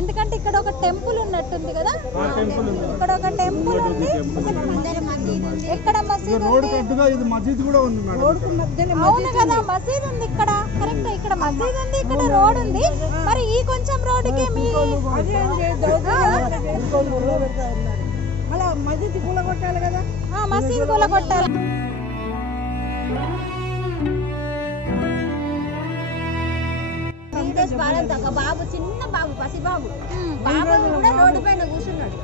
ఎందుకంటే ఇక్కడ ఒక టెంపుల్ ఉన్నట్టుంది కదా, ఇక్కడ ఒక టెంపుల్ ఉంది. ఎక్కడ మసీద్ ఉంది? అవును కదా, మసీద్ ఉంది ఇక్కడ. కరెక్ట్, ఇక్కడ మసీద్ ఉంది, ఇక్కడ రోడ్ ఉంది. మరి ఈ కొంచెం రోడ్డుకి మీరు మసీద్ కూలగొట్టాలి కదా. మసీద్ కూలగొట్టాలి. బాబు చిన్న బాబు పసి బాబు బాబు కూడా రోడ్డు పైన కూర్చున్నాడు.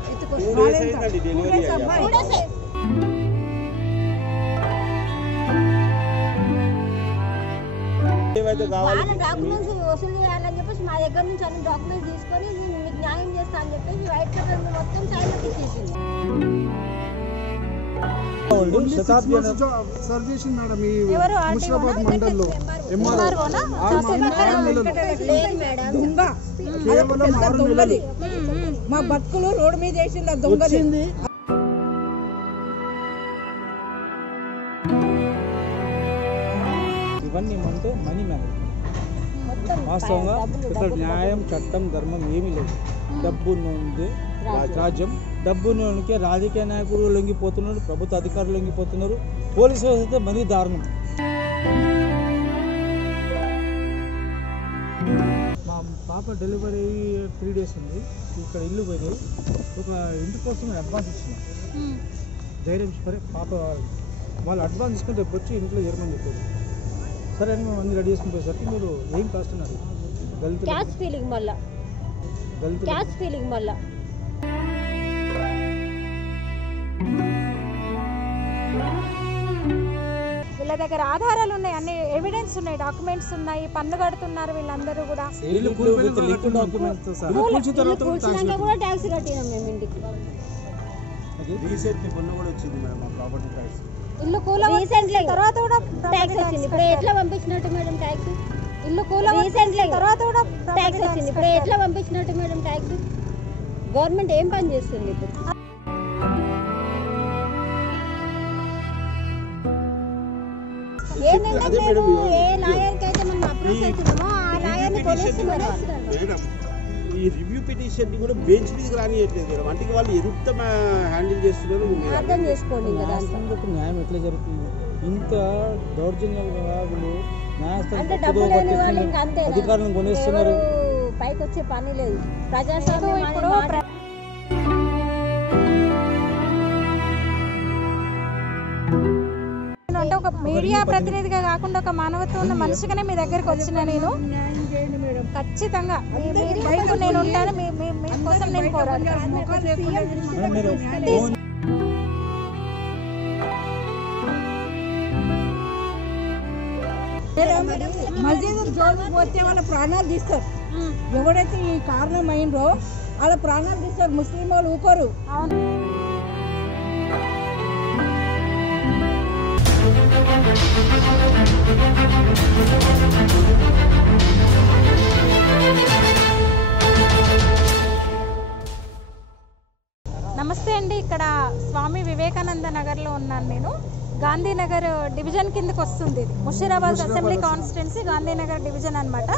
వాళ్ళ డాక్యుమెంట్స్ వసూలు చేయాలని చెప్పేసి మా దగ్గర నుంచి అన్ని డాక్యుమెంట్స్ తీసుకొని నేను మీకు న్యాయం చేస్తా అని చెప్పేసి వైట్ పేపర్ మొత్తం సైన్లోకి ఇచ్చేసింది. మా బతుకులు రోడ్డు మీద వేసింది దొంగది. ఇవన్నీ అంటే మనీ మేనేజ్మెంట్. వాస్తవంగా ఇక్కడ న్యాయం, చట్టం, ధర్మం ఏమీ లేదు. డబ్బు నుండి రాజ్యం, డబ్బు నుండి రాజకీయ నాయకులు లొంగిపోతున్నారు, ప్రభుత్వ అధికారులు లొంగిపోతున్నారు, పోలీసు వ్యవస్థ మరీ దారుణం. మా పాప డెలివరీ 3 days ఉంది. ఇక్కడ ఇల్లు పోయి ఒక ఇంటి కోసం అడ్వాన్స్ ఇచ్చినాం. ధైర్యం సరే పాప వాళ్ళు అడ్వాన్స్ తీసుకుంటే రేపు వచ్చి ఇంట్లో జరమని చెప్పారు. సరే అని మేము అన్ని రెడీ చేసుకుని పోయేసరికి మీరు ఏం కాస్ట్ అన్నారు. క్యాచ్ ఫీలింగ్ మళ్ళా వీళ్ళ దగ్గర ఆధారాలు ఉన్నాయి, అన్ని ఎవిడెన్స్ ఉన్నాయి, డాక్యుమెంట్స్ ఉన్నాయి, పన్ను కడుతున్నారు వీళ్ళందరూ కూడా. కూడా ట్యాక్స్ కట్టినాం మేము ఇంటికి. ఇల్లు కూలగొట్టిన తర్వాత కూడా ట్యాక్స్ వచ్చింది. ఇప్పుడు ఎట్లా పంపించినట్టు మేడం ట్యాక్స్? ఇల్లు కూలగొట్టిన తర్వాత కూడా ట్యాక్స్ వచ్చింది. ఇప్పుడు ఎట్లా పంపించినట్టు మేడం ట్యాక్స్? గవర్నమెంట్ ఏం పని చేస్తుంది ఇప్పుడు? ఏ లాయర్కి అయితే మనం అప్రోచ్ అవుతున్నామో ఆ లాయర్ని కొనేస్తున్నారు. ఈ రివ్యూ పిటిషన్ కూడా బెంచ్ మీదకి రానియట్లేదు మేడం. అంటే వాళ్ళు ఎంత హ్యాండిల్ చేస్తున్నారు అర్థం చేసుకోండి. న్యాయం ఎట్లా జరుగుతుంది? ఇంత దౌర్జన్యంగా వీళ్ళు అధికారులను కొనేస్తున్నారు. పైకి వచ్చే పని లేదు. ప్రజాస్వామ్యం ఇప్పుడు అంటే ఒక మీడియా ప్రతినిధిగా కాకుండా ఒక మానవత్వం ఉన్న మనిషిగానే మీ దగ్గరికి వచ్చిన నేను ఖచ్చితంగా నేను ఉంటాను. మీ కోసం నేను పోరాడతాను. మసీదు జోలికి పోతే వాళ్ళ ప్రాణాలు తీస్తారు. ఎవరైతే ఈ కారణం అయినరో వాళ్ళ ప్రాణాలు తీస్తారు. ముస్లిం వాళ్ళు ఊకోరు. నమస్తే అండి, ఇక్కడ స్వామి వివేకానంద నగర్లో ఉన్నాను నేను. గాంధీనగర్ డివిజన్ కిందకి వస్తుంది. ఇది Musheerabad assembly constituency Gandhinagar division అనమాట.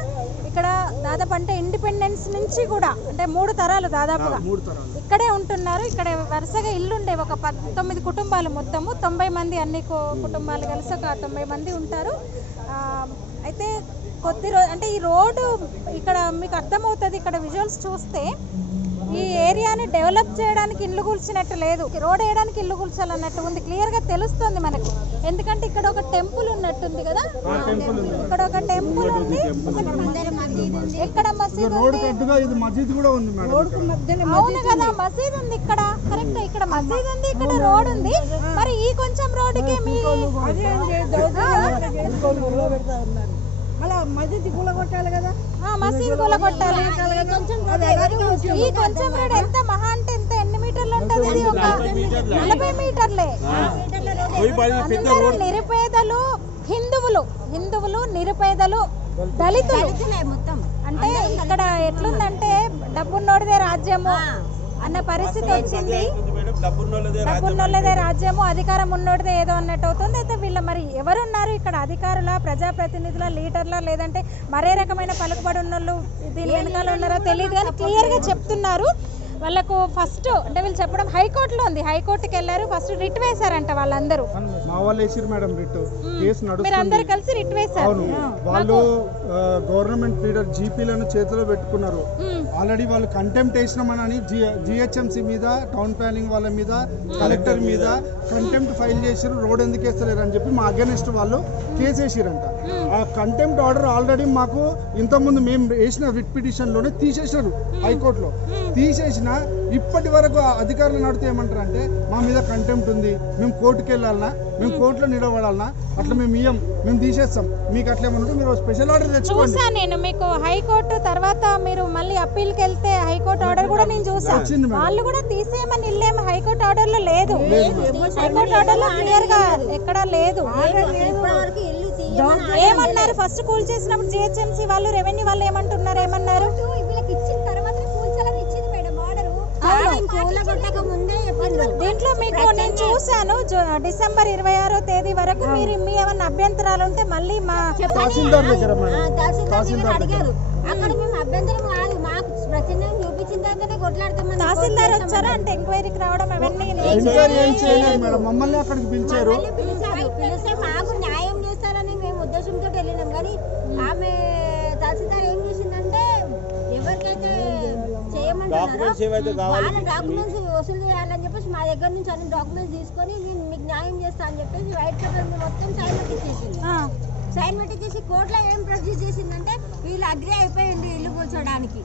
ఇక్కడ దాదాపు అంటే ఇండిపెండెన్స్ నుంచి కూడా అంటే 3 తరాలు దాదాపుగా ఇక్కడే ఉంటున్నారు. ఇక్కడ వరుసగా ఇల్లు ఉండే ఒక 19 కుటుంబాలు, మొత్తము 90 మంది, అన్ని కుటుంబాలు కలిసి ఒక 90 మంది ఉంటారు. అయితే కొద్ది రోజు అంటే ఈ రోడ్డు ఇక్కడ మీకు అర్థమవుతుంది. ఇక్కడ విజువల్స్ చూస్తే ఈ ఏరియాని డెవలప్ చేయడానికి ఇల్లు కూల్చినట్టు లేదు, రోడ్ వేయడానికి ఇల్లు కూల్చాలన్నట్టు ఉంది. క్లియర్గా తెలుస్తుంది మనకు. ఎందుకంటే ఇక్కడ ఒక టెంపుల్ ఉన్నట్టుంది కదా, ఇక్కడ ఒక టెంపుల్ ఉంది. ఎక్కడ మసీద్ ఉంది? అవును కదా, మసీద్ ఉంది ఇక్కడ. కరెక్ట్, ఇక్కడ మసీద్ ఉంది, ఇక్కడ రోడ్ ఉంది. మరి ఈ కొంచెం రోడ్డుకి మీరు మసీద్ కూలగొట్టాలి కదా. మసీద్ కూలగొట్టాలి. ఈ కొంచెం రోడ్ ఎంత మహా అంటే ఎంత ఎన్ని మీటర్లు ఉంటుంది? ఒక 40 మీటర్లే. అందరూ నిరుపేదలు, హిందువులు నిరుపేదలు, దళితులు. అంటే ఇక్కడ ఎట్లుందంటే డబ్బున్నోడిదే రాజ్యము అన్న పరిస్థితి వచ్చింది. డబ్బున్నోళ్ళదే రాజ్యము, అధికారం ఉన్నోడిదే ఏదో అన్నట్టు అవుతుంది. అయితే వీళ్ళ మరి ఎవరున్నారు ఇక్కడ, అధికారుల, ప్రజాప్రతినిధుల, లీడర్ల, లేదంటే మరే రకమైన పలుకుబడి ఉన్నోళ్ళు దీని వెనకాల ఉన్నారో తెలియదు, కానీ క్లియర్గా చెప్తున్నారు. వాళ్ళకు ఫస్ట్ అంటే వీళ్ళు చెప్పడం హైకోర్టులో ఉంది, హైకోర్టుకి వెళ్ళారు, ఫస్ట్ రిట్ వేశారంట వాళ్ళందరూ. మా వాళ్ళు వేసారు మేడం రిట్, కేసు మీరు అందరు కలిసి రిట్ వేశారు. వాళ్ళు గవర్నమెంట్ లీడర్ జీపీలను చేతిలో పెట్టుకున్నారు. ఆల్రెడీ వాళ్ళు కంటెంప్ట్ వేసినామని జిహెచ్ఎంసీ మీద, టౌన్ ప్లానింగ్ వాళ్ళ మీద, కలెక్టర్ మీద కంటెంప్ట్ ఫైల్ చేసారు. రోడ్ ఎందుకు వేస్తలేరు అని చెప్పి మా అగెనిస్ట్ వాళ్ళు కేసు వేసారంట. ఆ కంటెంప్ట్ ఆర్డర్ ఆల్రెడీ మాకు ఇంతకుముందు మేము వేసిన రిట్ పిటిషన్లోనే తీసేసారు హైకోర్టులో. తీసేసిన ఇప్పటి వరకు అధికారులు నడితే ఏమంటారు అంటే మా మీద కంటెంప్ట్ ఉంది, మేము కోర్టుకి వెళ్ళాలన్నా, మేము కోర్టులో నిలబడాలన్నా, అట్లా మేము తీసేస్తాం, మీకు అట్లా ఏమన్నా మీరు స్పెషల్ ఆర్డర్ తెచ్చుకోండి. చూసా నేను మీకు హైకోర్టు తర్వాత మీరు మళ్ళీ అప్పీల్కి వెళ్తే హైకోర్టు ఆర్డర్ కూడా నేను చూసాను. వాళ్ళు కూడా తీసేయమని ఇల్లేమో హైకోర్టు ఆర్డర్ లో లేదు, హైకోర్టు ఆర్డర్ లో క్లియర్ గా ఎక్కడా లేదు. ఏమన్నారు ఫస్ట్ కూల్ చేసినప్పుడు జిహెచ్ఎంసీ వాళ్ళు, రెవెన్యూ వాళ్ళు ఏమంటున్నారు, ఏమన్నారు దీంట్లో మీకు నేను చూసాను డిసెంబర్ 26వ తేదీ వరకు మీరు మీ ఏమన్నా అభ్యంతరాలు ఉంటే మళ్ళీ మా తహసీల్దార్ దగ్గర అడిగారు. అక్కడ మేము అభ్యంతరం కాదు, మాకు ప్రతినిధి చూపించిన తర్వాతనే కొట్లాడతాం. తహసీల్దార్ వచ్చారా అంటే ఎంక్వైరీకి రావడం అవన్నీ ఎంక్వైరీ ఏం చేయలేదు మేడం, మమ్మల్ని అక్కడికి పిలిచారు. పిలిస్తే మాకు న్యాయం చేస్తారని మేము ఉద్దేశంతో వెళ్ళినాం. కానీ ఆమె తహసీల్దార్ ఏం చేసిందంటే ఎవరికైతే చేయమంటున్నారో వాళ్ళ డాక్యుమెంట్స్ వసూలు చేయాలని చెప్పేసి మా దగ్గర నుంచి అన్ని డాక్యుమెంట్స్ తీసుకొని నేను మీకు న్యాయం చేస్తా అని చెప్పేసి వైట్ పేపర్ మొత్తం సైన్ పెట్టించేసింది. సైన్ పెట్టించేసి కోర్టులో ఏం ప్రొసీజ్ చేసిందంటే వీళ్ళు అగ్రి అయిపోయింది ఇల్లు కూర్చోడానికి.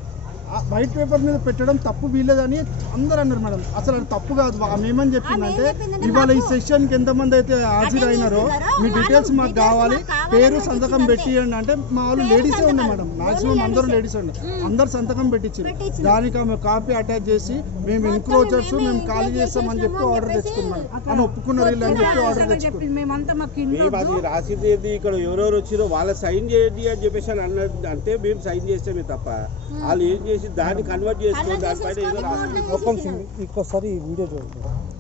వైట్ పేపర్ మీద పెట్టడం తప్పు వీలేదని అందరు అన్నారు మేడం. అసలు అది తప్పు కాదు. ఆమె ఏమని చెప్పిందంటే ఇవాళ ఈ సెషన్కి ఎంతమంది అయితే హాజరైనారో మీ డీటెయిల్స్ మాకు కావాలి, పేరు సంతకం పెట్టియండి అంటే మా వాళ్ళు లేడీసే ఉండే మేడం, మాక్సిమం అందరూ లేడీస్ ఉండే, అందరు సంతకం పెట్టించారు. దానికి ఆమె కాపీ అటాచ్ చేసి మేము ఎన్క్రోచర్స్ మేము ఖాళీ చేస్తామని చెప్పి ఆర్డర్ తెచ్చుకున్నాం అని ఒప్పుకున్నారు వీళ్ళు అని చెప్పి ఆర్డర్ తెచ్చుకున్నాం. అది రాసింది ఇక్కడ ఎవరెవరు వచ్చిరో వాళ్ళ సైన్ చేయండి అని చెప్పేసి అని అన్నది, అంటే మేము సైన్ చేస్తామే తప్ప వాళ్ళు ఏం చేసి దాన్ని కన్వర్ట్ చేసుకొని దానిపైన ఏదో రాసింది. ఇంకోసారి ఈ వీడియో చూడండి.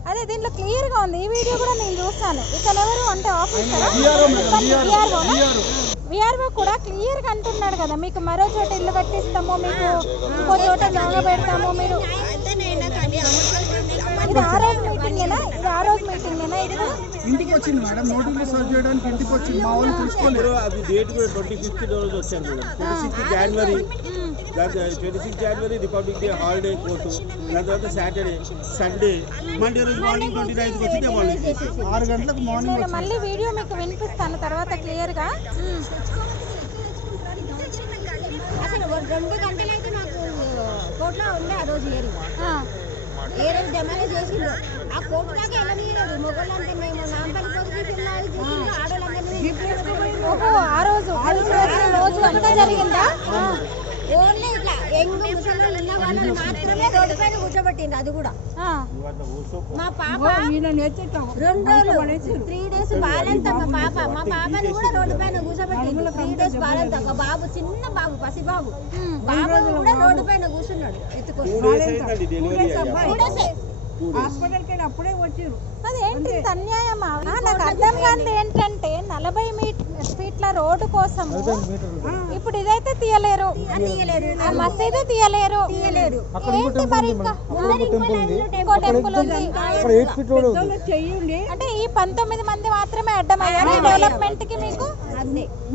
అదే దీంట్లో క్లియర్ గా ఉంది, ఈ వీడియో కూడా నేను చూస్తాను. ఇక్కడ ఎవరు అంటే ఆఫీసర్ విఆర్ఓ కూడా క్లియర్ గా అంటున్నాడు కదా, మీకు మరో చోట ఇల్లు కట్టిస్తాము, మీకు ఇంకో చోట జాగా పెడతాము. మీరు ఇది ఆ రోజు మీటింగేనా, ఇది ఆ రోజు మీటింగేనా? ఇది ఇంటికి వచ్చింది మేడం, నోటీస్ సర్వ్ చేయడానికి ఇంటికి వచ్చింది. మా వాళ్ళు తీసుకోలేదు. అది డేట్ కూడా 25th రోజు వచ్చాను మేడం. 26 జనవరి 26 జనవరి రిపబ్లిక్ డే హాలిడే కోర్టు, దాని తర్వాత సాటర్డే సండే మండే రోజు మార్నింగ్ 29th వచ్చింది. మార్నింగ్ 6 గంటలకు మార్నింగ్ నేను మళ్ళీ వీడియో మీకు వినిపిస్తాను తర్వాత క్లియర్ గా. అసలు 2 గంటలైతే నాకు కోర్టులో ఉండే ఆ రోజు ఏ రోజు జమానే చేసిండు. ఆ కోర్టు దాకా వెళ్ళనీయలేదు. మొగోళ్ళు అంటే మేము నాంపల్లి పొజిషన్ వెళ్ళాలి, ఆడోళ్ళందరినీ ఆ రోజు రోజు అంతా జరిగిందా? ఓన్లీ ఇట్లా యంగ్ ముసలి ఉన్న వాళ్ళని మాత్రమే రోడ్డు పైన కూర్చోబెట్టిండు. అది కూడా మా పాప 2 రోజులు 3 days బాలంత మా పాపని కూడా రోడ్డు పైన కూర్చోబెట్టిండు. 3 days బాలంత. ఒక బాబు, చిన్న బాబు, పసి బాబు కూడా రోడ్డు పైన కూర్చున్నాడు హాస్పిటల్కి వెళ్ళి అప్పుడే వచ్చారు. అదేంటి అన్యాయమా? నాకు అర్థం కాదు ఏంటంటే 40 ఫీట్ల రోడ్డు కోసం ఇప్పుడు ఇదైతే తీయలేరు, ఆ మసీదు తీయలేరు. ఏంటి మరి ఇంకో టెంపుల్ ఉంది చెయ్యండి అంటే ఈ 19 మంది మాత్రమే అడ్డమయ్యారు డెవలప్మెంట్ కి. మీకు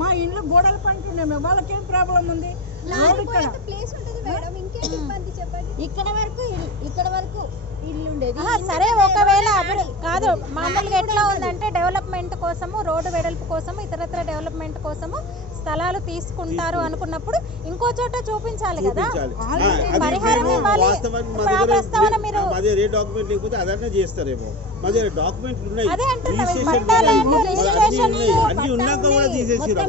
మా ఇల్లు గోడలు పంటున్నాము, వాళ్ళకేం ప్రాబ్లం ఉంది? ఇక్కడ వరకు ఇల్లు ఉండేది. సరే ఒకవేళ కాదు, మామూలుగా ఎట్లా ఉందంటే డెవలప్మెంట్ కోసము, రోడ్డు వెడల్పు కోసము, ఇతరత్ర డెవలప్మెంట్ కోసము స్థలాలు తీసుకుంటారు అనుకున్నప్పుడు ఇంకో చోట చూపించాలి కదా, పరిహారం ఇవ్వాలి. ఆ ప్రస్తావన మీరు అదే డాక్యుమెంట్ లేకపోతే అదన్నా చేస్తారేమో. మా దగ్గర డాక్యుమెంట్లు ఉన్నాయి, అదే అంటున్నాను, రిజిస్ట్రేషన్ అన్ని ఉన్నాక కూడా తీసేసిరా.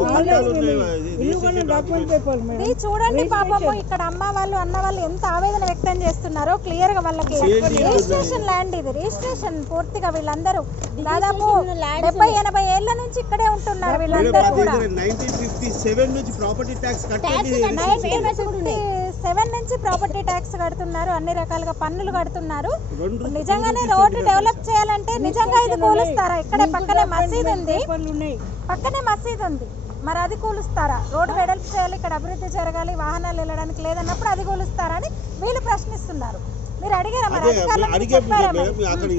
ఇది చూడండి పాపము, ఇక్కడ అమ్మ వాళ్ళు అన్న వాళ్ళు ఎంత ఆవేదన వ్యక్తం చేస్తున్నారో క్లియర్ గా. వాళ్ళకి రిజిస్ట్రేషన్ ల్యాండ్, ఇది రిజిస్ట్రేషన్ పూర్తిగా. వీళ్ళందరూ దాదాపు 70-80 ఏళ్ల నుంచి ఇక్కడే ఉంటున్నారు వీళ్ళందరూ కూడా. 1957 నుంచి ప్రాపర్టీ ట్యాక్స్ కట్టండి. 1957 నుంచి ప్రాపర్టీ ట్యాక్స్ కడుతున్నారు, అన్ని రకాలుగా పన్నులు కడుతున్నారు. నిజంగానే రోడ్డు డెవలప్ చేయాలంటే నిజంగా ఇది కూలుస్తారా? ఇక్కడే పక్కనే మసీద్ ఉంది, మరి అది కూలుస్తారా? రోడ్డు వెడల్పు చేయాలి, ఇక్కడ అభివృద్ధి జరగాలి, వాహనాలు వెళ్ళడానికి లేదన్నప్పుడు అది కూలుస్తారా అని వీళ్ళు ప్రశ్నిస్తున్నారు. మీరు అడిగారా?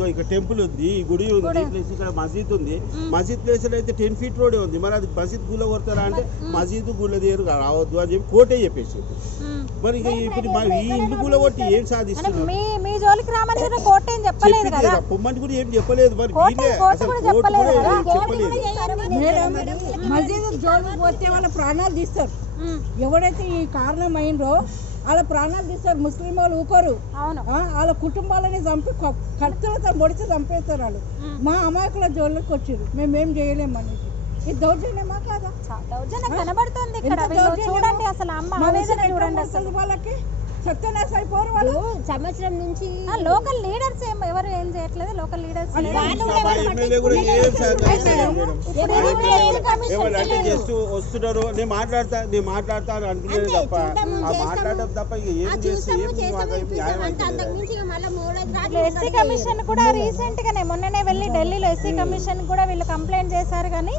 అక్కడ టెంపుల్ ఉంది, గుడి ఉంది, ప్లస్ ఇక్కడ మసీద్ ఉంది. మసీద్ ప్లేస్ అయితే 10 feet రోడ్ ఉంది. మరి అది మసీద్ గుళ్ళ కొడతారా అంటే మసీద్ గుళ్ళ దగ్గర రావద్దు అని చెప్పి కోర్టే చెప్పేసి. మరి ఇప్పుడు ఈ ఇంటి గుళ్ళ కొట్టి ఏం సాధిస్తున్నారు? మీ జోలికి రామని కోర్టు ఏం చెప్పలేదు కదా, పొమ్మని కూడా ఏం చెప్పలేదు. మరి మసీదు జోలికి పోతే వాళ్ళ ప్రాణాలు తీస్తారు. ఎవడైతే ఈ కారణం అయినరో వాళ్ళ ప్రాణాలు తీస్తారు. ముస్లిం వాళ్ళు ఊకోరు. వాళ్ళ కుటుంబాలని చంపి కత్తులతో పొడిచి చంపేస్తారు వాళ్ళు. మా అమాయకుల జోలికి వచ్చారు, మేమేం చేయలేము అనేది. ఇది దౌర్జన్యమా కాదా? దౌర్జన్యం కనబడుతుంది ఇక్కడ. చూడండి అసలు అమ్మ ఆవేదన చూడండి. అసలు వాళ్ళకి సత్యనాశ అయిపోరు వాళ్ళు. సంవత్సరం నుంచి లోకల్ లీడర్స్ ఎవరు ఏం చేయట్లేదు. లోకల్ లీడర్స్ వస్తున్నారు, నేను మాట్లాడతాను అంటున్నారు తప్ప మాట్లాడడం తప్ప ఏం ఎస్సీ కమిషన్ కూడా రీసెంట్ గానే మొన్ననే వెళ్ళి ఢిల్లీలో ఎస్సీ కమిషన్ కూడా వీళ్ళు కంప్లైంట్ చేశారు. కానీ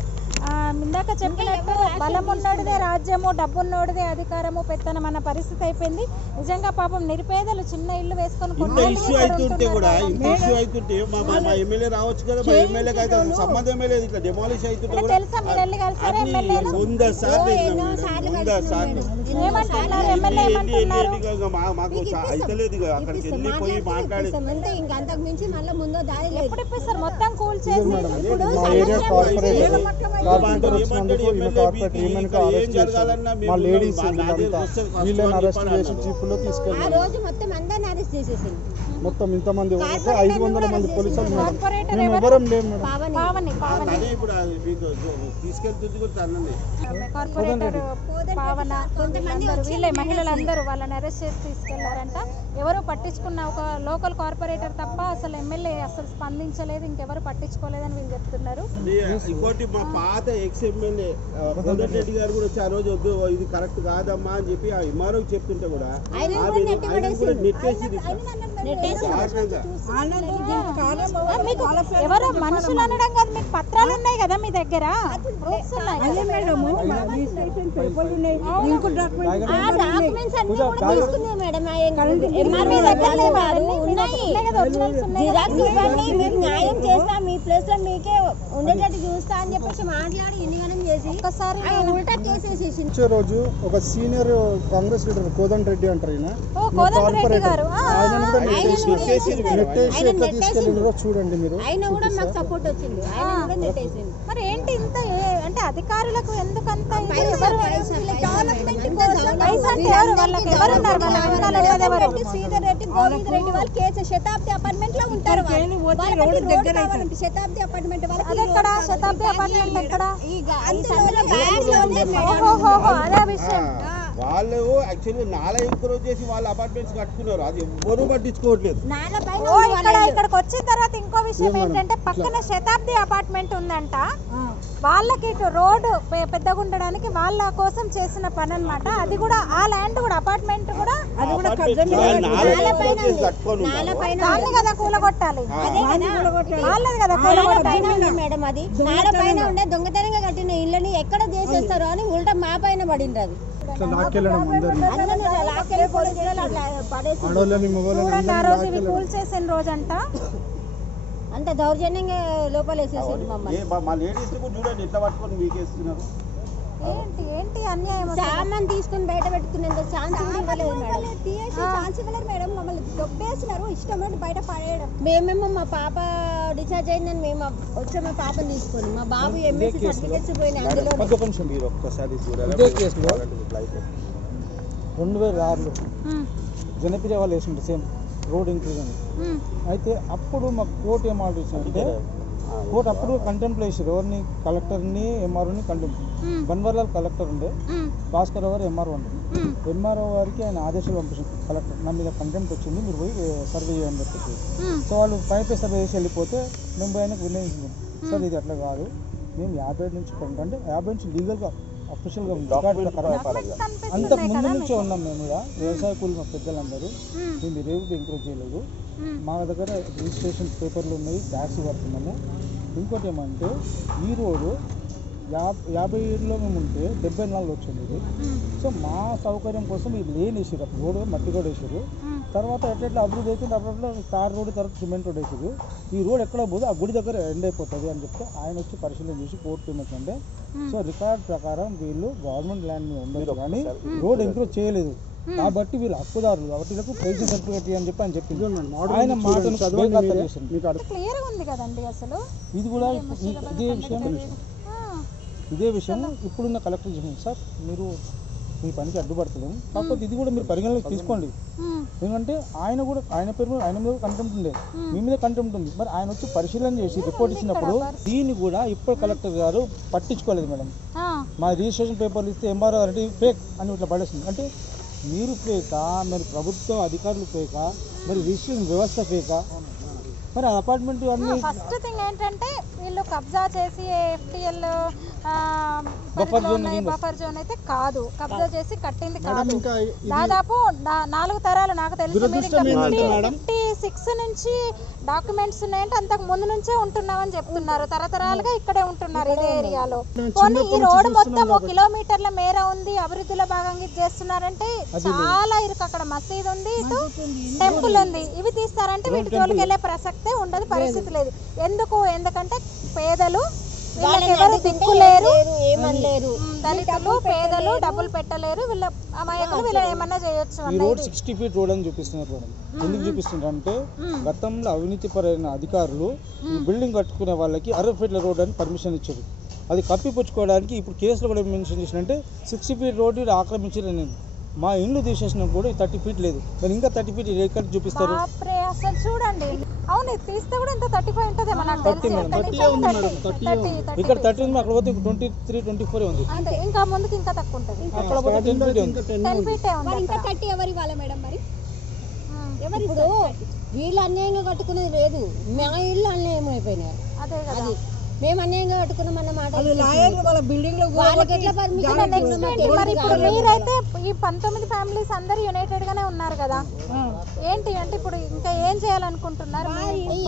ఇందాక చెప్పినట్టు బలం ఉన్నోడిదే రాజ్యము, డబ్బున్నోడిదే అధికారము, పెత్తనం అన్న పరిస్థితి అయిపోయింది. నిజంగా పాపం నిరుపేదలు చిన్న ఇల్లు వేసుకొని ఇష్యూ అవుతుంటే కూడా మా ఎమ్మెల్యే రావచ్చు కదా. మా ఎమ్మెల్యేకి అయితే సంబంధమే లేదు. ఇట్లా డెమాలిష్ అవుతుంటే కూడా తెలుసా? మీరు వెళ్ళి కలిసారా ఎమ్మెల్యేను? 100 సార్లు మాకు అయితలేదు. అక్కడికి వెళ్ళిపోయి మాట్లాడి ఎప్పుడు ఇప్పిస్తారు? మొత్తం కూల్ చేసి మా లేడీస్ వీళ్ళని అరెస్ట్ చేసి జీపులో తీసుకెళ్ళారు. మొత్తం ఇంతమంది 500 మంది పోలీసులు మేడం. మేము ఎవరం లేము మేడం. కార్పొరేటర్ పావన వీళ్ళే మహిళలందరూ వాళ్ళని అరెస్ట్ చేసి తీసుకెళ్లారంట. ఎవరు పట్టించుకున్న ఒక లోకల్ కార్పొరేటర్ తప్ప అసలు ఎమ్మెల్యే అసలు స్పందించలేదు, ఇంకెవరు పట్టించుకోలేదని వీళ్ళు చెప్తున్నారు. ఇంకోటి మా పాత ఎక్స్ ఎమ్మెల్యే కోదండ రెడ్డి గారు కూడా వచ్చి ఆ రోజు వద్దు ఇది కరెక్ట్ కాదమ్మా అని చెప్పి ఆ ఎంఆర్ఓ చెప్తుంటే కూడా ఎవరో మనుషులు అనడం కాదు, మీకు పత్రాలు ఉన్నాయి కదా మీ దగ్గర, ప్రూఫ్స్ ఉన్నాయి. న్యాయం చేస్తా, మీ ప్లేస్ లో మీకే ఉండేటట్టు చూస్తా అని చెప్పేసి మాట్లాడి ఇన్నిగనం చేసి ఒక్కసారి ఉల్టా కేసేసేసి వచ్చే రోజు ఒక సీనియర్ కాంగ్రెస్ లీడర్ కోదండ రెడ్డి అంటారు, చూడండి మీరు. ఆయన కూడా మాకు సపోర్ట్ వచ్చింది, ఆయన కూడా నెట్టేసింది. మరి ఏంటి ఇంత అంటే అధికారులకు ఎందుకంత శ్రీధర్ రెడ్డి గోవింద్ రెడ్డి వాళ్ళు కేసు శతాబ్ది అపార్ట్మెంట్ లో ఉంటారు. శతాబ్ది అపార్ట్మెంట్ ఎక్కడ? శతాబ్ది అపార్ట్మెంట్ ఎక్కడ? అదే విషయం. వాళ్ళు యాక్చువల్లీ నాలా ఎంకరేజ్ చేసి వాళ్ళ అపార్ట్మెంట్స్ కట్టుకున్నారు, అది ఎవ్వరూ పట్టించుకోవట్లేదు. ఇక్కడికి వచ్చిన తర్వాత ఇంకో విషయం ఏంటంటే పక్కన శతాబ్ది అపార్ట్మెంట్ ఉందంట, వాళ్ళకి రోడ్డు పెద్దగా ఉండడానికి వాళ్ళ కోసం చేసిన పని అన్నమాట. అది కూడా ఆ ల్యాండ్ కూడా అపార్ట్మెంట్ కూడా దాన్ని కదా కూలగొట్టాలి, వాళ్ళది కదా కూలగొట్టాలి మేడం. అది నాల పైన ఉండే దొంగతనంగా కట్టిన ఇళ్ళని ఎక్కడ చేసేస్తారు అని ఉల్టా మా పైన పడింది. అది చేసిన రోజంట అంత దౌర్జన్యంగా లోపలేసేసారు మమ్మల్ని. మా లేడీస్ చూడండి ఎట్లా పట్టుకొని మీకేస్తున్నారు. ఏంటి ఏంటి అన్యాయం? సామాన్ తీసుకుని బయట పెట్టుకునేంత ఛాన్స్ ఇవ్వలేదు మేడం. మమ్మల్ని దొబ్బేసినారు, ఇష్టం బయట పడేయడం. మేమేమో మా పాప డిశ్చార్జ్ అయిందని మేము వచ్చే మా పాపని తీసుకొని మా బాబు ఎంఎస్సీ సర్టిఫికెట్స్ పోయినాయి. అందులో 2006లో జనప్రియ వాళ్ళు వేసింటారు సేమ్ రోడ్ ఇంక్రీజ్ అని. అయితే అప్పుడు మాకు కోర్టు ఏం ఆర్డర్ ఇచ్చిందంటే, కోర్టు అప్పుడు కంటెంప్ట్ వేసారు ఎవరిని, కలెక్టర్ని ఎంఆర్ఓని కంటెంప్ట్. బన్వర్లాల్ కలెక్టర్ ఉండే, భాస్కర్ గారు ఎంఆర్ఓ ఉండే. ఎంఆర్ఓ వారికి ఆయన ఆదేశాలు పంపించారు, కలెక్టర్ నా మీద కంటెంప్ట్ వచ్చింది మీరు పోయి సర్వే చేయండి చెప్పేసి. సో వాళ్ళు పైపై సర్వే చేసి వెళ్ళిపోతే మేము ఆయనకు వినియోగించాం, సార్ ఇది అట్లా కాదు, మేము 50 నుంచి అంటే 50 నుంచి లీగల్గా అఫీషియల్గా రికార్డు ప్రకారం అంతకు ముందు నుంచే ఉన్నాం మేము కూడా. వ్యవసాయ కూలి మా పెద్దలందరూ మేము రేపు ఎంకరేజ్ చేయలేదు. మా దగ్గర రిజిస్ట్రేషన్ పేపర్లు ఉన్నాయి, ట్యాక్స్ కడుతున్నాము. ఇంకోటి ఏమంటే ఈ రోడ్డు 57లో మేము ఉంటే 74 వచ్చింది ఇది. సో మా సౌకర్యం కోసం ఇది లేని వేసారు, రోడ్డు మట్టి రోడ్ వేసారు. తర్వాత ఎట్లా అభివృద్ధి అవుతుంది, అట్లా తార్ రోడ్డు తర్వాత సిమెంట్ రోడ్ వేసారు. ఈ రోడ్ ఎక్కడ పోదు ఆ గుడి దగ్గర ఎండ్ అయిపోతుంది అని చెప్తే ఆయన వచ్చి పరిశీలన చేసి కోర్టు ఏమంటే సో రికార్డ్ ప్రకారం వీళ్ళు గవర్నమెంట్ ల్యాండ్ మీద ఉండదు కానీ రోడ్ ఎంకరేజ్ చేయలేదు కాబట్టి వీళ్ళు హక్కుదారులు కాబట్టి వీళ్ళకు పొజిషన్ సర్టిఫికేట్ అని చెప్పి ఆయన చెప్పింది. ఆయన మాటను క్లియర్గా ఉంది కదండి అసలు. ఇది కూడా ఇదే విషయం ఇప్పుడున్న కలెక్టర్ చెప్పండి సార్, మీరు మీ పనికి అడ్డుపడతలేము, కాకపోతే ఇది కూడా మీరు పరిగణలోకి తీసుకోండి. ఎందుకంటే ఆయన పేరు మీద ఆయన మీద కంటెంప్ట్ ఉండే, మీ మీద కంటెంప్ట్ ఉంది. మరి ఆయన వచ్చి పరిశీలన చేసి రిపోర్ట్ ఇచ్చినప్పుడు దీన్ని కూడా ఇప్పుడు కలెక్టర్ గారు పట్టించుకోలేదు మేడం. మా రిజిస్ట్రేషన్ పేపర్లు ఇస్తే ఎంఆర్ఓ అంటే ఫేక్ అని ఇట్లా పడేస్తుంది. అంటే మీరు ఫేకా, మరి ప్రభుత్వ అధికారులు ఫేకా, మరి రిజిస్ట్రేషన్ వ్యవస్థ ఫేకా, మరి అపార్ట్మెంట్ అన్ని. ఫస్ట్ థింగ్ ఏంటంటే వీళ్ళు కబ్జా చేసి ఎఫ్టిఎల్ బఫర్ జోన్ అయితే కాదు, కబ్జా చేసి కట్టింది కాదు. దాదాపు 4 తరాలు నాకు తెలిసి 56 నుంచి డాక్యుమెంట్స్ ఉన్నాయంటే అంతకు ముందు నుంచే ఉంటున్నామని చెప్తున్నారు. తరతరాలుగా ఇక్కడే ఉంటున్నారు ఇదే ఏరియాలో. పోనీ ఈ రోడ్డు మొత్తం 1 కిలోమీటర్ల మేర ఉంది, అభివృద్ధిలో భాగంగా ఇది చేస్తున్నారంటే చాలా ఇరుకు. అక్కడ మసీద్ ఉంది, ఇటు టెంపుల్ ఉంది. ఇవి తీస్తారంటే వీటి జోలికి వెళ్ళే ప్రసక్తే ఉండదు, పరిస్థితి లేదు. ఎందుకంటే పేదలు, వీళ్ళకెవరు దిక్కు లేరు, దళితులు పేదలు డబ్బులు పెట్టలేరు, వీళ్ళ అమాయకులు వీళ్ళు ఏమన్నా చేయొచ్చు. ఈ రోడ్ 60 ఫీట్ రోడ్ అని చూపిస్తున్నారు మేడం. ఎందుకు చూపిస్తున్నారు అంటే గతంలో అవినీతిపరమైన అధికారులు ఈ బిల్డింగ్ కట్టుకునే వాళ్ళకి 60 ఫీట్ల రోడ్ అని పర్మిషన్ ఇచ్చారు. అది కప్పిపుచ్చుకోవడానికి ఇప్పుడు కేసులో కూడా మెన్షన్ చేసినంటే 60 ఫీట్ రోడ్డు ఆక్రమించారు. నేను మా ఇల్లు తీసేసిన కూడా 30 ఫీట్ లేదు, మరి ఇంకా 30 ఫీట్ ఎక్కడ చూపిస్తారు? అసలు చూడండి, అవును తీస్తే కూడా ఇంత 35 ఉంటుందేమో నాకు తెలిసి. ఇక్కడ 30 ఉంది, అక్కడ పోతే 23, 24 ఉంది. అంటే ఇంకా ముందుకు ఇంకా తక్కువ ఉంటుంది. అక్కడ పోతే 10 ఫీట్ ఉంది. 10 ఫీటే ఉంది. ఇంకా 30 ఎవరు ఇవ్వాలి మేడం? మరి ఎవరు ఇప్పుడు వీళ్ళు అన్యాయంగా కట్టుకునేది లేదు, మా ఇల్లు అన్యాయం అయిపోయినాయి. అదే కదా, మేము అన్యాయంగా కట్టుకున్నాం అన్న మాట. మరి ఇప్పుడు మీరైతే ఈ 19 ఫ్యామిలీస్ అందరు యునైటెడ్ గానే ఉన్నారు కదా, ఏంటి అంటే ఇప్పుడు ఇంకా ఏం చేయాలనుకుంటున్నారు?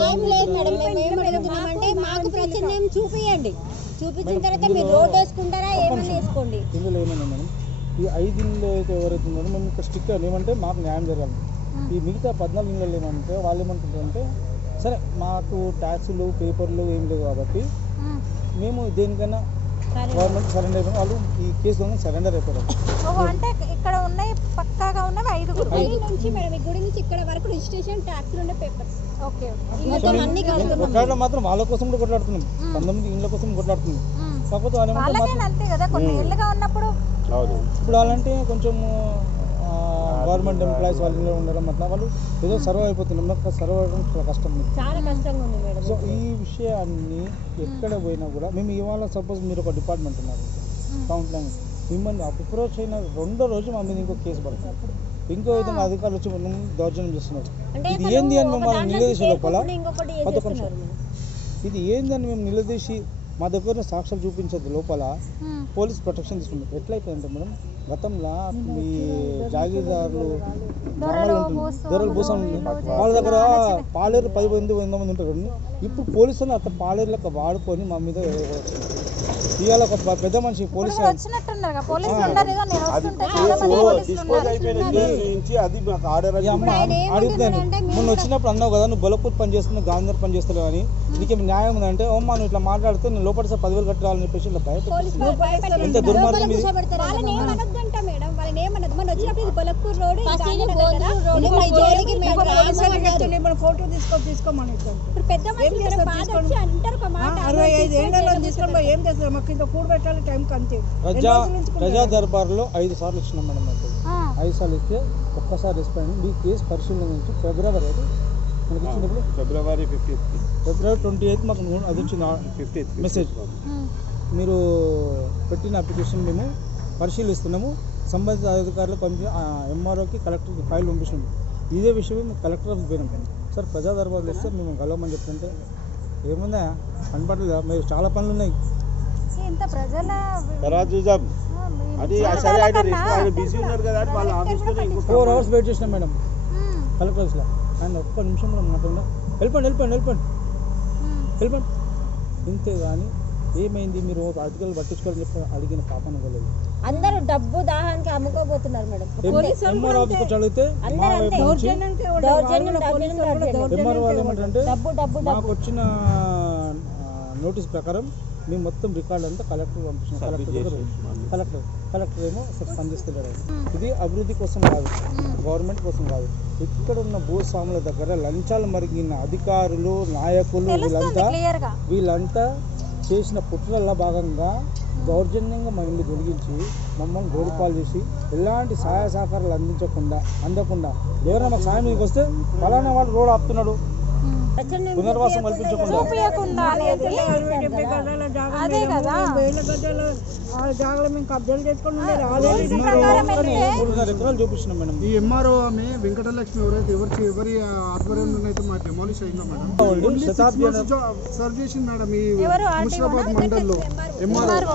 ఏం లేదు మేడం, మేము ఏం అడుగుతున్నామంటే మాకు ప్రత్యామ్నాయం చూపియండి. చూపించిన తర్వాత మీరు రోడ్ వేసుకుంటారా ఏమన్నా వేసుకోండి. ఇందులో ఏమన్నా మేడం ఈ 5 ఇళ్ళు అయితే ఎవరైతే ఉన్నారో మేము ఇక్కడ స్టిక్కర్ ఏమంటే మాకు న్యాయం జరగాలి. ఈ మిగతా 14 ఇళ్ళు ఏమంటే వాళ్ళు ఏమంటుంటారంటే సరే మాకు ట్యాక్సులు పేపర్లు ఏం లేవు కాబట్టి మేము దేనికైనా గవర్నమెంట్ సరెండర్ అయిపోయిన వాళ్ళు ఈ కేసు సరెండర్ అయిపోయారు. అంటే ఇక్కడ ఉన్నాయి పక్కాగా ఉన్నవి 5 నుంచి మేడం ఈ గుడి నుంచి ఇక్కడ వరకు రిజిస్ట్రేషన్ ట్యాక్స్ ఉండే పేపర్స్. ఓకే, కొట్లాడడం మాత్రం వాళ్ళ కోసం కూడా కొట్లాడుతున్నాం, 19 ఇళ్ళ కోసం కొట్లాడుతున్నాం. కాకపోతే అంతే కదా, కొన్ని ఏళ్ళుగా ఉన్నప్పుడు ఇప్పుడు వాళ్ళంటే కొంచెం గవర్నమెంట్ ఎంప్లాయీస్ వాళ్ళు ఉండడం అట్లా వాళ్ళు ఏదో సర్వ్ అయిపోతున్నాం, నాకు సర్వ్ అవ్వడం చాలా కష్టం, చాలా కష్టంగా ఉంది మేడం. సో ఈ విషయాన్ని ఎక్కడ పోయినా కూడా మేము ఇవాళ సపోజ్ మీరు ఒక డిపార్ట్మెంట్ ఉన్నారు టౌన్ ప్లాన్, మిమ్మల్ని అప్రోచ్ అయిన 2వ రోజు మా మీద ఇంకో కేసు పడుతుంది. ఇంకో విధంగా అధికారులు వచ్చి మనం దౌర్జన్యం చేస్తున్నారు. ఇది ఏంది అని మమ్మల్ని నిలదీసే లోపల ఇది ఏంది అని మేము నిలదీసి మా దగ్గర సాక్ష్యాలు చూపించేది లోపల పోలీస్ ప్రొటెక్షన్ తీసుకుంటారు. ఎట్లయిపోయిందంటే మేడం గతంలో మీ జాగీర్దారులు దొరలు భూసం వాళ్ళ దగ్గర పాలేరు 10-11 మంది ఉంటారు. ఇప్పుడు పోలీసులు అట్లా పాలేరులకు వాడుకొని మా మీద ఇవాళ ఒక పెద్ద మనిషి పోలీసు అడుగుతాను మొన్న వచ్చినప్పుడు అన్నావు కదా నువ్వు బొలపూర్ పని చేస్తున్నావు గాంధీ పని చేస్తున్నావు అని, నీకేం న్యాయం ఉందంటే ఓమ్మా నువ్వు ఇట్లా మాట్లాడితే నేను లోపల 10,000 కట్టాలని చెప్పేసి ఇట్లా భయపెట్టి ఎంత దుర్మార్గం ఇది. ఫోటో తీసుకోమని 65 ఏళ్ళలో తీసుకొని ఏం చేస్తారు? మాకు ఇంత కూడ పెట్టాలి టైంకి అంతే. ప్రజా దర్బార్లో 5 సార్లు ఇచ్చినాం మేడం. మాకు 5 సార్లు ఇస్తే ఒక్కసారి రెస్పాండ్ మీ కేసు పరిశీలన నుంచి ఫిబ్రవరి మనకి ఇచ్చినప్పుడు ఫిబ్రవరి 28 మాకు అది వచ్చింది మెసేజ్, మీరు పెట్టిన అప్లికేషన్ మేము పరిశీలిస్తున్నాము, సంబంధిత అధికారులు పంపి ఎంఆర్ఓకి కలెక్టర్కి ఫైల్ పంపిస్తున్నాం. ఇదే విషయం మేము కలెక్టర్ ఆఫీస్ పోయినాం సార్, ప్రజా దర్బార్లు ఇస్తే మేము కలవమని చెప్తుంటే ఏముందా కనపడలేదు, మీరు చాలా పనులు ఉన్నాయి తర్వాత చూద్దాం అది సరే ఆయన బిజీ ఉన్నారు కదా అని వాళ్ళ ఆఫీస్లో 4 hours వెయిట్ చేసినాం మేడం కలెక్టర్ ఆఫీస్లో. ఆయన ఒక్క నిమిషం కూడా మాట్లాడినా వెళ్ళిపోండి ఇంతే కానీ ఏమైంది మీరు ఆర్టికల్ పట్టించుకోవాలని చెప్పి అడిగిన పాపను పోలేదు. అందరూ డబ్బు దాహానికి అమ్ముకోబోతున్నారు మేడం. ఎంఆర్ ఆఫీస్కి వచ్చి అడిగితే ఎంఆర్ వాళ్ళు ఏమంటారంటే మాకు వచ్చిన నోటీస్ ప్రకారం మేము మొత్తం రికార్డు అంతా కలెక్టర్ పంపించాం. కలెక్టర్ ఏమో స్పందిస్తలేరు. ఇది అభివృద్ధి కోసం కాదు, గవర్నమెంట్ కోసం కాదు. ఇక్కడ ఉన్న భూస్వాముల దగ్గర లంచాలు మరిగిన అధికారులు నాయకులు వీళ్ళంతా చేసిన కుట్రల్లో భాగంగా దౌర్జన్యంగా మమ్మల్ని తొలగించి మమ్మల్ని గోడుపాలు చేసి ఎలాంటి సహాయ సహకారాలు అందకుండా ఎవరైనా మాకు సాయం మీకు వస్తే ఫలానా వాళ్ళు రోడ్ ఆపుతున్నాడు పునర్వాసం కల్పించకుండా చూపిస్తున్నాం మేడం. ఈ ఎంఆర్ఓ ఆమె వెంకటలక్ష్మి ఎవరైతే ఎవరి ఆధ్వర్యంలో అయితే మా డెమాలిష్ అయిందో మేడం సర్వ్ చేసింది మేడం. ఈ ముషిరాబాద్ మండల్లో ఎంఆర్ఓ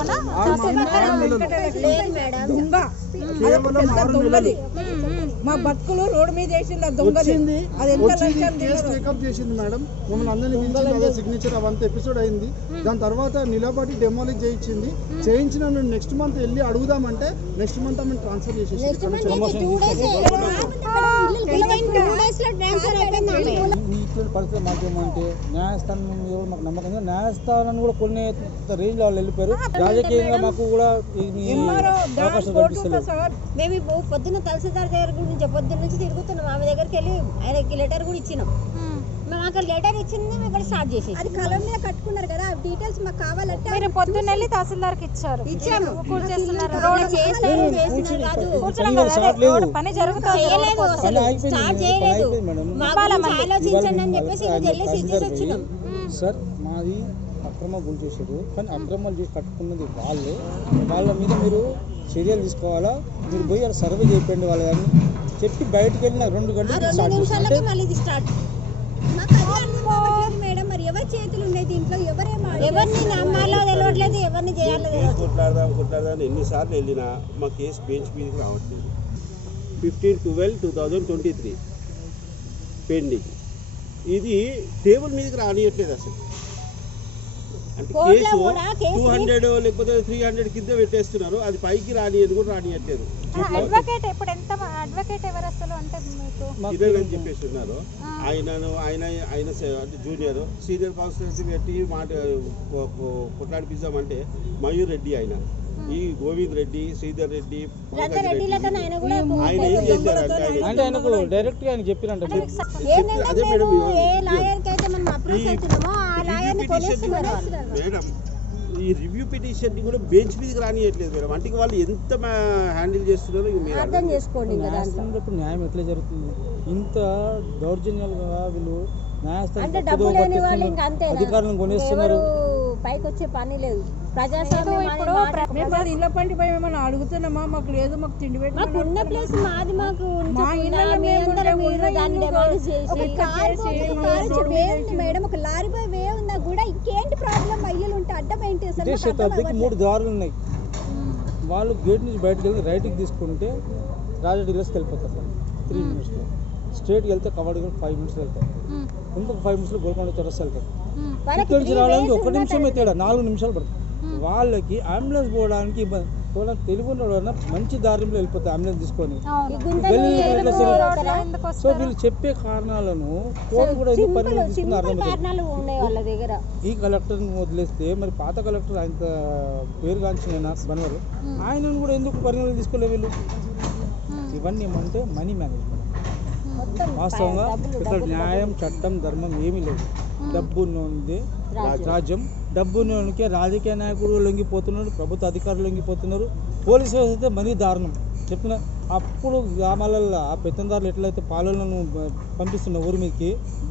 మా బతుకులు రోడ్డు మీద వేసింది దొంగలింది కేసు టేకప్ చేసింది మేడం. మమ్మల్ని అందరినీ పిలిచింది, అదే సిగ్నేచర్ అవంతా ఎపిసోడ్ అయింది. దాని తర్వాత నిలబడి డెమాలిష్ చేయించిన నెక్స్ట్ మంత్ వెళ్ళి అడుగుదామంటే నెక్స్ట్ మంత్ ఆమె ట్రాన్స్ఫర్ చేసేసి పరిస్థితి మాకేమంటే న్యాయస్థానం మాకు నమ్మకం, న్యాయస్థానాన్ని కూడా కొన్ని రేంజ్ వాళ్ళు వెళ్ళిపోయారు. రాజకీయంగా మాకు కూడా అవకాశం కల్పిస్తలేదు. మేము పొద్దున్న తహసీల్దార్ దగ్గర గురించి పొద్దున్న నుంచి తిరుగుతున్నాం. ఆమె దగ్గరికి వెళ్ళి ఆయనకి లెటర్ కూడా ఇచ్చినాం. మేము అక్కడ లెటర్ ఇచ్చింది మేము ఇక్కడ స్టార్ట్ చేసి అది కలం మీద కట్టుకున్నారు కదా, డీటెయిల్స్ మాకు కావాలంటే మీరు పొద్దున్న వెళ్ళి తహసీల్దార్కి ఇచ్చాము. పని జరుగుతుంది ఆలోచించండి అని చెప్పేసి వచ్చినాం. సార్ మాది అక్రమ గురి చేశారు, కానీ అక్రమాలు చేసి కట్టుకున్నది వాళ్ళ మీద మీరు చర్యలు తీసుకోవాలా. మీరు పోయి అలా సర్వే చేయండి వాళ్ళ కానీ చెప్పి బయటకు వెళ్ళిన 2 గంటలకు స్టార్ట్. మేడం మరి ఎవరి చేతులు ఉన్నాయి దీంట్లో, ఎవరిని నమ్మాలో తెలియట్లేదు, ఎవరిని చేయాలో కొట్లాడదాం ఎన్నిసార్లు వెళ్ళినా మా కేసు బెంచ్ మీదకి రావట్లేదు. 15/12/2023 పెండింగ్. ఇది టేబుల్ మీదకి రానియట్లేదు అసలు. అంటే కేసు 200 లేకపోతే 300 కింద పెట్టేస్తున్నారు, అది పైకి రానియదు కూడా రానియట్లేదు. అడ్వకేట్ ఇప్పుడు ఎంత అడ్వకేట్ ఎవరు అసలు అంటే మీకు ఇదే అని చెప్పేసి ఉన్నారు. ఆయన జూనియర్ సీనియర్ కాన్స్టిట్యూన్సీ పెట్టి కొట్లాడిపిద్దామంటే మయూర్ రెడ్డి ఆయన, ఈ గోవింద్ రెడ్డి, శ్రీధర్ రెడ్డి, ఆయన ఏం చేశారంటే డైరెక్ట్ గా ఆయన చెప్పినంటే అదే మేడం మేడం ఈ రివ్యూ పిటిషన్ ని కూడా బెంచ్ మీదకి రానియట్లేదు మేడం. అంటే వాళ్ళు ఎంత హ్యాండిల్ చేస్తున్నారో మీరు అర్థం చేసుకోండి. ఇప్పుడు న్యాయం ఎట్లా జరుగుతుంది? ఇంత దౌర్జన్యాలుగా వీళ్ళు అంటే డబ్బు లేని వాళ్ళు ఇంకా అంతే, అధికారులను కొనేస్తున్నారు. పైకి వచ్చే పని లేదు. ఇళ్ళ పంటి పోయి ఏమన్నా అడుగుతున్నామా? మాకు లేదు, మాకు తిండి పెట్టి మాకు ఉన్న ప్లేస్ మాది, మాకు మేడం ఒక లారీ పోయి వే ఉన్నా కూడా ఇంకేంటి ప్రాబ్లం? ఇల్లు ఉంటే అడ్డం ఏంటి? శతాబ్దికి 3 దారులు ఉన్నాయి. వాళ్ళు గేట్ నుంచి బయటకు వెళ్ళి రైట్కి తీసుకుంటే రాజా డిగ్రీస్కి వెళ్ళిపోతారు 3 minutesలో. స్ట్రేట్కి వెళ్తే కవర్డ్ 5 minutes వెళ్తారు. ఇంకొక 5 minutesలో గోల్కొండ చౌరస్తా వెళ్తారు. ఇక్కడ నుంచి రావడానికి 1 నిమిషమే తేడా, 4 నిమిషాలు పడుతుంది. వాళ్ళకి అంబులెన్స్ పోవడానికి తెలివిన మంచి దారిలో వెళ్ళిపోతాయి అంబులెన్స్ తీసుకొని. సో వీళ్ళు చెప్పే కారణాలను కోర్టు కూడా ఎందుకు పరిగణిస్తున్న అర్థం. ఈ కలెక్టర్ని వదిలేస్తే మరి పాత కలెక్టర్ ఆయన పేరుగాంచిన బనవరు ఆయనను కూడా ఎందుకు పరిగణలో తీసుకోలేదు వీళ్ళు? ఇవన్నీ ఏమంటే మనీ మేనేజ్మెంట్. వాస్తవంగా ఇక్కడ న్యాయం, చట్టం, ధర్మం ఏమీ లేదు. డబ్బున్నోనిదే రాజ్యం, డబ్బున్నోనికే రాజకీయ నాయకులు లొంగిపోతున్నారు, ప్రభుత్వ అధికారులు లొంగిపోతున్నారు, పోలీసు వ్యవస్థ అయితే మరీ దారుణం చెప్తున్నా. అప్పుడు గ్రామాలలో ఆ పెత్తందారులు ఎట్లయితే పాలనను పంపిస్తున్న ఊరి మీదకి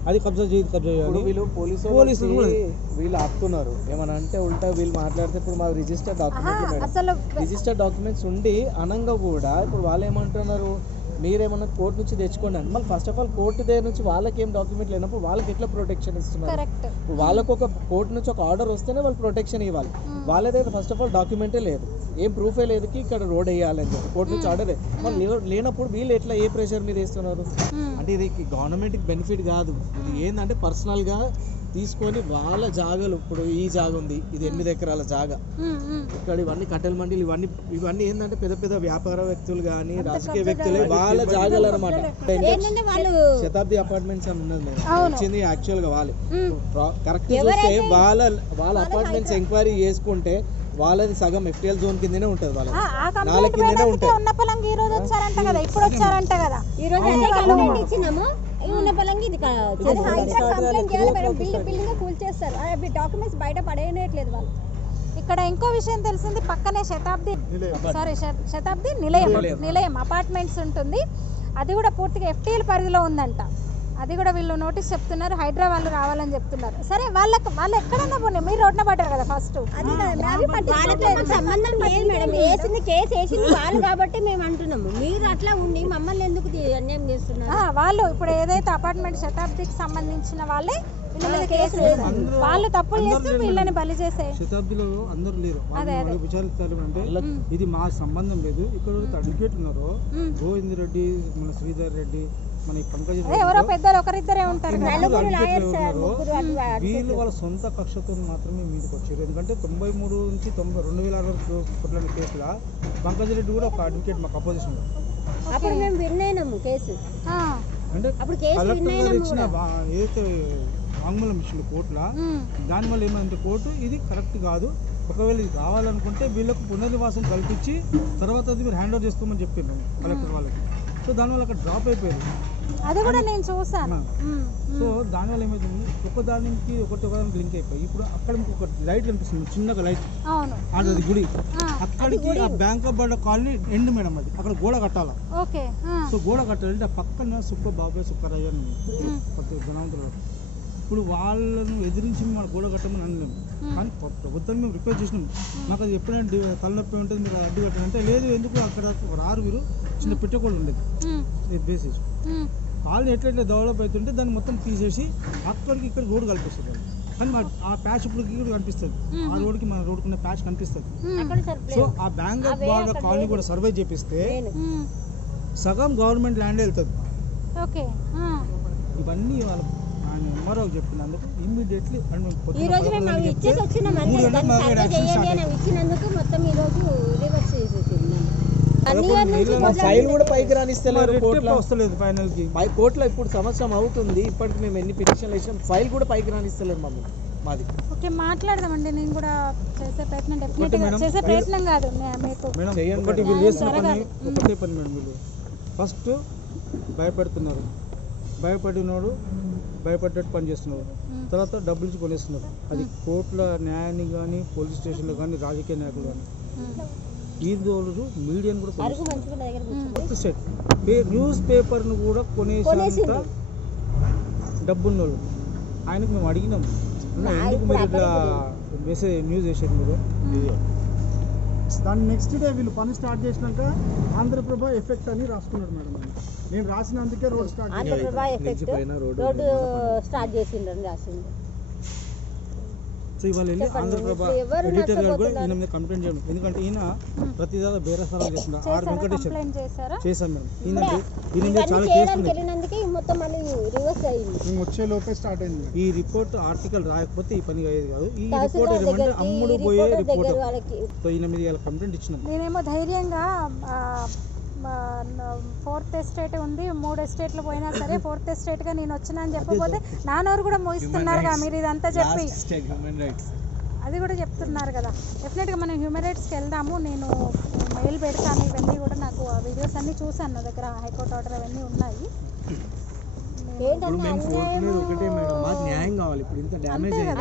అది కబ్జా చేయాలి. వీళ్ళు పోలీసులు వీళ్ళు ఆపుతున్నారు ఏమన్నా అంటే ఉల్టా వీళ్ళు మాట్లాడితే ఇప్పుడు మా రిజిస్టర్ డాక్యుమెంట్స్ ఉండి అనంగా కూడా ఇప్పుడు వాళ్ళు ఏమంటున్నారు, మీరేమన్నా కోర్టు నుంచి తెచ్చుకోండి అని. మళ్ళీ ఫస్ట్ ఆఫ్ ఆల్ కోర్టు దగ్గర నుంచి వాళ్ళకి ఏం డాక్యుమెంట్ లేనప్పుడు వాళ్ళకి ఎట్లా ప్రొటెక్షన్ ఇస్తున్నారు? వాళ్ళకు ఒక కోర్టు నుంచి ఒక ఆర్డర్ వస్తేనే వాళ్ళు ప్రొటెక్షన్ ఇవ్వాలి. వాళ్ళ దగ్గర ఫస్ట్ ఆఫ్ ఆల్ డాక్యుమెంటే లేదు. ఏం ప్రూఫే లేదుకి ఇక్కడ రోడ్ వేయాలని చెప్పి కోర్టు నుంచి ఆర్డర్ మరి లేనప్పుడు వీళ్ళు ఎట్లా ఏ ప్రెషర్ మీద వేస్తున్నారు అంటే ఇది గవర్నమెంట్కి బెనిఫిట్ కాదు, ఇది ఏంటంటే పర్సనల్గా తీసుకొని వాళ్ళ జాగాలు. ఇప్పుడు ఈ జాగా ఉంది, ఇది 8 ఎకరాల జాగా, ఇక్కడ ఇవన్నీ కట్టెల మండీలు ఇవన్నీ ఏంటంటే పెద్ద పెద్ద వ్యాపార వ్యక్తులు కానీ రాజకీయ వ్యక్తులు వాళ్ళ జాగాలు అనమాట. శతాబ్ది అపార్ట్మెంట్స్ అని ఉన్నది వచ్చింది యాక్చువల్ గా వాళ్ళే కరెక్ట్ చూస్తే వాళ్ళ అపార్ట్మెంట్స్ ఎంక్వైరీ చేసుకుంటే వాళ్ళది సగం ఎఫ్టీఎల్ జోన్ కిందనే ఉంటది, వాళ్ళ 4 కిందనే ఉంటది. ఇక్కడ ఇంకో విషయం తెలిసింది, పక్కనే శతాబ్ది నిలయం అపార్ట్మెంట్స్ ఉంటుంది, అది కూడా పూర్తిగా ఎఫ్టీఎల్ పరిధిలో ఉందంట. అది కూడా వీళ్ళు నోటీస్ చెప్తున్నారు, హైదరాబాద్ వాళ్ళు రావాలని చెప్తున్నారు. సరే వాళ్ళు ఎక్కడన్నా పోనీ, మీరు రోడ్న పడ్డారు కదా ఫస్ట్, సంబంధం లేదు మేడం. వేసింది కేసు వేసింది వాళ్ళు కాబట్టి మేము అంటున్నాము, మీరు అట్లా ఉండి మమ్మల్ని ఎందుకు అన్యాయం చేస్తున్నారు? వాళ్ళు ఇప్పుడు ఏదైతే అపార్ట్మెంట్ శతాబ్దికి సంబంధించిన వాళ్ళే వీళ్ళ మీద కేసు వేశారు, వాళ్ళు తప్పులు చేస్తే వీళ్ళని బలి చేసే. శతాబ్దిలో అందరూ లేరు, విచారిస్తారు అంటే ఇది మా సంబంధం లేదు. ఇక్కడ అడ్వకేట్ ఉన్నారు, గోవింద్ రెడ్డి, మన శ్రీధర్ రెడ్డి, మన పంకజ్, ఎవరో పెద్దలు ఒకరిద్దరే ఉంటారు. వీళ్ళు వాళ్ళ సొంత కక్షతో మాత్రమే మీదకి వచ్చారు. ఎందుకంటే 93 నుంచి 2060 కోట్ల కేసుల పంకజ్ రెడ్డి కూడా ఒక అడ్వకేట్ మాకు అపోజిషన్. అప్పుడు మేము విన్ అయినాము కేసు, అంటే కలెక్టర్ గారు ఇచ్చిన ఏదైతే వాంగ్మూలం ఇచ్చింది కోర్టులో, దానివల్ల ఏమంటే కోర్టు ఇది కరెక్ట్ కాదు, ఒకవేళ ఇది కావాలనుకుంటే వీళ్ళకు పునర్నివాసం కల్పించి తర్వాత అది మీరు హ్యాండ్ ఓవర్ చేసుకోమని చెప్పారు కలెక్టర్ వాళ్ళకి. సో దానివల్ల అక్కడ డ్రాప్ అయిపోయారు, అది కూడా నేను చూసాను. సో దానివల్ల ఏమైంది, ఒకదానికి లింక్ అయిపోయి ఇప్పుడు అక్కడ ఒక లైట్ కనిపిస్తుంది, చిన్నగా లైట్, అది గుడి, అక్కడికి ఆ bank of Baroda colony end madam, అది అక్కడ గోడ కట్టాలి. సో గోడ కట్టాలంటే ఆ పక్కన బాబాయ్ సుక్కరాజు అని కొత్త జనవంతులు, ఇప్పుడు వాళ్ళను ఎదిరించి మన గోడ కట్టమని అనలేము, కానీ ప్రభుత్వాన్ని మేము రిక్వెస్ట్ చేసినాం, మాకు అది ఎప్పుడైనా తలనొప్పి ఉంటుంది మీరు అడ్డు పెట్టాలంటే లేదు, ఎందుకు అక్కడ రారు మీరు, చిన్న పెట్టకోళ్ళు ఉండేది బేసిస్ కాలనీ ఎట్లయితే డెవలప్ అవుతుంటే దాన్ని మొత్తం తీసేసి అక్కడికి ఇక్కడ రోడ్డు కల్పిస్తుంది. కానీ ఆ ప్యాచ్ ఇప్పుడు కూడా కనిపిస్తుంది, ఆ రోడ్డుకి మన రోడ్డుకున్న ప్యాచ్ కనిపిస్తుంది. సో ఆ బ్యాంక్ ఆఫ్ బరోడా కాలనీ కూడా సర్వే చేపిస్తే సగం గవర్నమెంట్ ల్యాండ్ వెళ్తుంది. ఇవన్నీ వాళ్ళ ఆయన ఎంఆర్ఓ చెప్పినందుకు ఇమ్మీడియట్లీ ఫైల్ కూడా పైకి రానిస్తలేరు కోర్టులో. ఇప్పుడు సంవత్సరం అవుతుంది, ఇప్పటికి మేము ఎన్ని పిటిషన్లు వేసాం, ఫైల్ కూడా పైకి రానిస్తలేరు మమ్మల్ని. మాది ఓకే, మాట్లాడదామండి, నేను కూడా చేసే ప్రయత్నం డెఫినెట్గా చేసే ప్రయత్నం కాదు ఒకటే పని మేడం, వీళ్ళు ఫస్ట్ భయపెడుతున్నారు, భయపడినోడు భయపడ్డట్టు పనిచేస్తున్నారు, తర్వాత డబ్బులు ఇచ్చి కొనేస్తున్నారు. అది కోర్టుల న్యాయాన్ని కానీ పోలీస్ స్టేషన్లో కానీ రాజకీయ నాయకులు కానీ ఈ రోజు మీడియాను కూడా న్యూస్ పేపర్ను కూడా కొనేసేంత డబ్బున్నోళ్ళు. ఆయనకు మేము అడిగినాం, ఎందుకు మీరు ఇట్లా మెసేజ్ న్యూస్ చేసేది మీరు, దాని నెక్స్ట్ డే వీళ్ళు పని స్టార్ట్ చేసినాక ఆంధ్రప్రభ ఎఫెక్ట్ అని రాసుకున్నాడు మేడం. నేను రాసినందుకే రోడ్ స్టార్ట్ చేసిండ్రు రాసింది. సో ఇవాళ వెళ్ళి ఆంధ్రప్రభ ఎడిటర్ గారు కూడా ఈయన మీద కంప్లైంట్ చేయండి, ఎందుకంటే ఈయన ప్రతిదాగా బేరసారాలు చేస్తున్నారు. ఆర్ వెంకటేశ్వర చేశాం మేడం, ఈయన చాలా వచ్చే లోపే స్టార్ట్ అయింది. ఈ రిపోర్ట్ ఆర్టికల్ రాయకపోతే ఈ పని అయ్యేది కాదు. ఈ రిపోర్ట్ ఏమంటే అమ్ముడు పోయే రిపోర్ట్. సో ఈయన మీద ఇలా కంప్లైంట్ ఇచ్చినాం. నేనేమో ధైర్యంగా 4th ఎస్టేట్ ఉంది, 3 ఎస్టేట్లు పోయినా సరే 4th ఎస్టేట్గా నేను వచ్చినా అని చెప్పకపోతే నానోరు కూడా మోయిస్తున్నారుగా మీరు ఇదంతా చెప్పి, అది కూడా చెప్తున్నారు కదా. డెఫినెట్గా మనం హ్యూమన్ రైట్స్కి వెళ్దాము, నేను మెయిల్ పెడతాను. ఇవన్నీ కూడా నాకు ఆ వీడియోస్ అన్నీ చూసాను, నా దగ్గర హైకోర్టు ఆర్డర్ అవన్నీ ఉన్నాయి. ఇప్పుడు మేము కోరుకునేది ఒకటే మేడం, మాకు న్యాయం కావాలి. ఇప్పుడు ఇంత డ్యామేజ్ అయింది,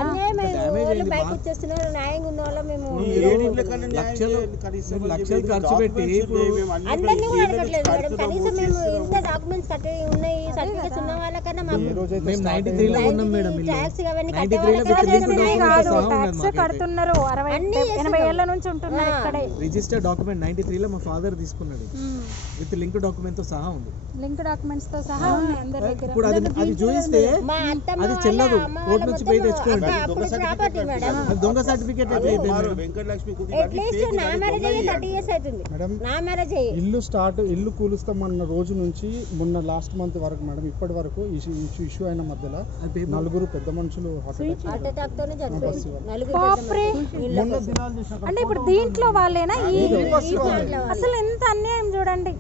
లక్షలు ఖర్చు పెట్టి ఇప్పుడు మేము 93లో ఉన్నాం మేడం, 93లో కడుతున్నారు, 80 ఏళ్ళ నుంచి ఉంటున్నారు ఇక్కడే. రిజిస్టర్ డాక్యుమెంట్ 93లో మా ఫాదర్ తీసుకున్నాడు, విత్ లింక్ డాక్యుమెంట్ తో సహా ఉంది, లింక్ డాక్యుమెంట్స్ తో సహా ఉంది అందరి దగ్గర. ఇప్పుడు అది చూపిస్తే మా అత్తమ్మ అది వాళ్ళ చెల్లదు అమ్మ కోర్టు వాళ్ళ నుంచి పోయి మొత్తం తెచ్చుకోండి అప్పుడు ప్రాపర్టీ మేడం. అది దొంగ సర్టిఫికేట్ అయితే వెంకటలక్ష్మి అట్లీస్ట్ నా మ్యారేజ్ అయ్యి 30 years అవుతుంది. మేడం నా మ్యారేజ్ అయ్యి ఇల్లు కూలుస్తామన్న రోజు నుంచి మొన్న లాస్ట్ మంత్ వరకు మేడం ఇప్పటి వరకు ఇష్యూ అయిన మధ్యలో 4 పెద్ద మనుషులు హార్ట్ అటాక్ తోనే చనిపోయింది. బాప్రే. మొన్న దినాలు చూసిన అంటే ఇప్పుడు దీంట్లో వాళ్ళేనా అసలు ఎంత అన్యాయం చూడండి.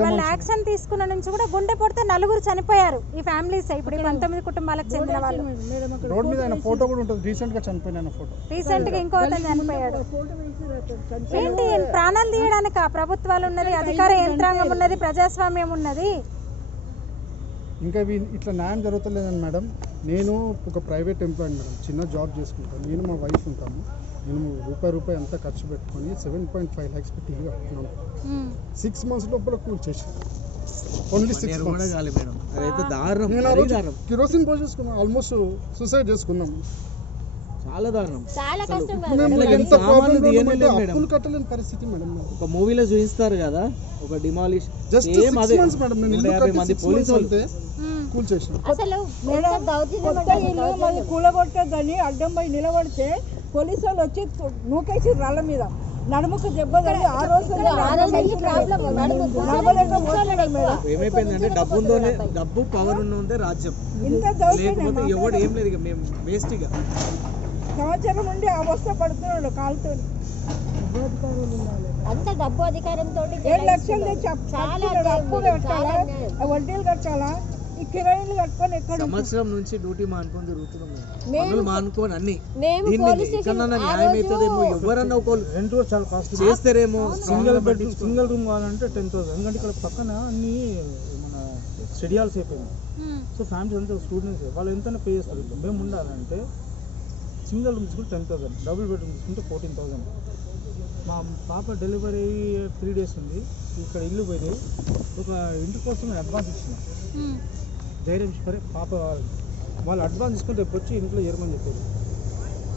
వాళ్ళు యాక్షన్ తీసుకున్న నుంచి కూడా గుండె పొడితే 4 చనిపోయారు ఈ ఫ్యామిలీస్. ఇప్పుడు 19 కుటుంబాలకు చెందిన వాళ్ళు. రోడ్ మీద ఆయన ఫోటో కూడా ఉంటుంది, రీసెంట్ గా చనిపోయిన ఫోటో. రీసెంట్ గా ఇంకో అతను చనిపోయాడు. ఏంటి ప్రాణాలు తీయడానికి ప్రభుత్వాలు ఉన్నది, అధికార యంత్రాంగం ఉన్నది, ప్రజాస్వామ్యం ఉన్నది. ఇంకా ఇట్లా న్యాయం జరుగుతలేదని మేడం. నేను ఒక ప్రైవేట్ ఎంప్లాయీ మేడం, చిన్న జాబ్ చేసుకుంటాను. నేను మా వైఫ్ ఉంటాము. నేను రూపాయి అంతా ఖర్చు పెట్టుకొని 7.5 lakhs పెట్టి ఇల్లు కట్టుకున్నాను. 6 months లోపల కూల్చేసి ఓన్లీ 6 months. అదైతే దారుణం, నేను ఆ రోజు కిరోసిన్ పోసి చేసుకున్నాను, ఆల్మోస్ట్ సూసైడ్ చేసుకున్నాం. చాలా దారుణం. చాలా కష్టం ఎంత ప్రాబ్లం అప్పులు కట్టలేని పరిస్థితి మేడం. ఒక మూవీలో చూపిస్తారు కదా, ఒక డిమాలిష్ జస్ట్ 6 months మేడం. నేను ఇల్లు కట్టి 6 months అంటే కూల్చేసిన. అసలు కొత్త ఇల్లు మళ్ళీ కూలగొట్టద్దని అడ్డం పోయి నిలబడితే పోలీసు వాళ్ళు వచ్చి నూకేసి రాళ్ళ మీద నడుముకు దెబ్బ తగిలి ఆ రోజు ఏమైపోయిందంటే డబ్బు పవర్ ఉన్నదే రాజ్యం. ఇంత లేకపోతే ఎవడు ఏం లేదు, ఇక మేము వేస్ట్. ఇక సంవత్సరం నుండి అవస్థ పడుతున్నాడు కాలుతో. అంత డబ్బు అధికారంతో 7 లక్షలు తెచ్చి అప్పు కట్టాలా, వడ్డీలు కట్టాలా, ఈ కిరాయిలు కట్టుకొని ఎక్కడ సంవత్సరం నుంచి డ్యూటీ మానుకొని తిరుగుతున్నాం. పనులు మానుకొని అన్ని మేము ఎక్కడన్నా న్యాయం అవుతుందేమో, ఎవరన్నా ఒకళ్ళు రెంట్ కూడా చాలా కాస్ట్. చేస్తారేమో. సింగిల్ రూమ్ కావాలంటే 10,000. ఎందుకంటే ఇక్కడ పక్కన అన్ని మన స్టడీ హాల్స్ అయిపోయింది. సో ఫ్యామిలీస్ అంతా స్టూడెంట్స్ వాళ్ళు ఎంతైనా పే చేస్తారు. మేము ఉండాలంటే సింగిల్ రూమ్ తీసుకుంటే 10,000, డబుల్ బెడ్రూమ్ తీసుకుంటే 14,000. మా పాప డెలివరీ 3 days ఉంది. ఇక్కడ ఇల్లు పోయి ఒక ఇంటి కోసం అడ్వాన్స్ ఇచ్చిన. ధైర్యం సరే పాప వాళ్ళు అడ్వాన్స్ తీసుకుని రేపు వచ్చి ఇంట్లో చేరమని చెప్పారు.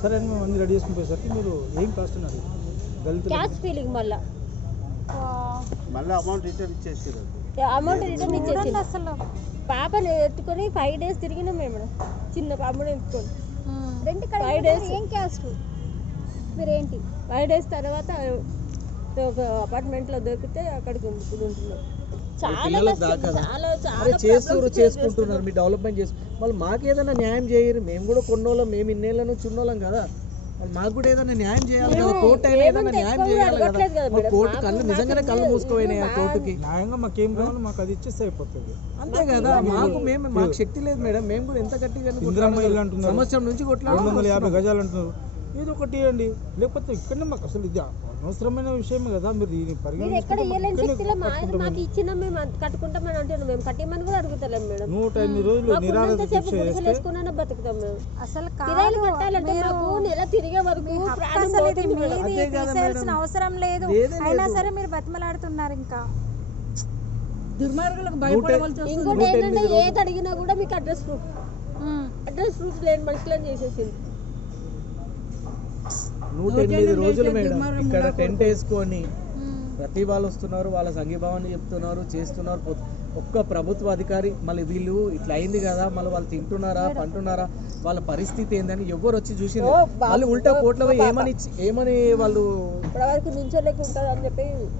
సరే అని మేము అన్ని రెడీ చేసుకుని పోయేసరికి మీరు ఏం కాస్ట్ అన్నారు క్యాష్ ఫీలింగ్ మళ్ళీ అమౌంట్ రిటర్న్ ఇచ్చేసారు. అమౌంట్ రిటర్న్ ఇచ్చేసి అసలు పాపని ఎత్తుకొని 5 days తిరిగినాం మేము. చిన్న పాపని ఎత్తుకొని 5 days. ఏం క్యాస్ట్ మీరేంటి 5 days తర్వాత ఒక అపార్ట్మెంట్లో దొరికితే అక్కడికి ఉంటున్నాం. చేసుకుంటున్నారు. మీ డెవలప్మెంట్ వాళ్ళు మాకు ఏదైనా న్యాయం చేయరు. మేము కూడా కొన్నోళ్ళం, మేము ఇన్నేళ్ళ నుంచి ఉన్నోళ్ళం కదా. మాకు కూడా ఏదైనా న్యాయం చేయాలి కదా. కోర్టు అయినా ఏదైనా న్యాయం చేయాలి కదా. కోర్టు కళ్ళు నిజంగానే కళ్ళు మూసుకోపోయినాయి. ఆ కోర్టుకి న్యాయంగా మాకేం కావాలో మాకు అది ఇచ్చేస్తే అయిపోతుంది. అంతే కదా. మాకు శక్తి లేదు మేడం. మేము కూడా ఎంత గట్టిగా సంవత్సరం నుంచి 250 గజాలు అంటున్నారు. ఏదో ఒకటి ఇవ్వండి, లేకపోతే ఇక్కడనే మాకు అసలు ఇది అనవసరమైన విషయమే కదా. మీరు ఎక్కడ ఇవ్వలేని శక్తిలో మాకు ఇచ్చిన మేము కట్టుకుంటామని అంటున్నాం. మేము కట్టేమని కూడా అడుగుతలేం మేడం. 108 రోజులు నిరాహార దీక్ష చేస్తే బతుకుతాం మేము. అసలు కిరాయిలు కట్టాలంటే మాకు నెల తిరిగే వరకు అసలు ఇది మీది తీసేయాల్సిన అవసరం లేదు. అయినా సరే మీరు బతిమలాడుతున్నారు. ఇంకా దుర్మార్గులకు భయపడవలసి వస్తుంది. ఇంకోటి ఏంటంటే ఏది అడిగినా కూడా మీకు అడ్రస్ ప్రూఫ్ లేని మనుషులని చేసేసింది. 108 రోజులు మేడం ఇక్కడ టెంట్ వేసుకొని ప్రతి వాళ్ళు వస్తున్నారు, వాళ్ళ సంఘీభావాన్ని చెప్తున్నారు, చేస్తున్నారు. ఒక్క ప్రభుత్వ అధికారి మళ్ళీ వీళ్ళు ఇట్లా అయింది కదా, మళ్ళీ వాళ్ళు తింటున్నారా పంటున్నారా, వాళ్ళ పరిస్థితి ఏందని ఎవరు వచ్చి చూసింది. వాళ్ళు ఉల్టా కోట్ల పోయి ఏమని వాళ్ళు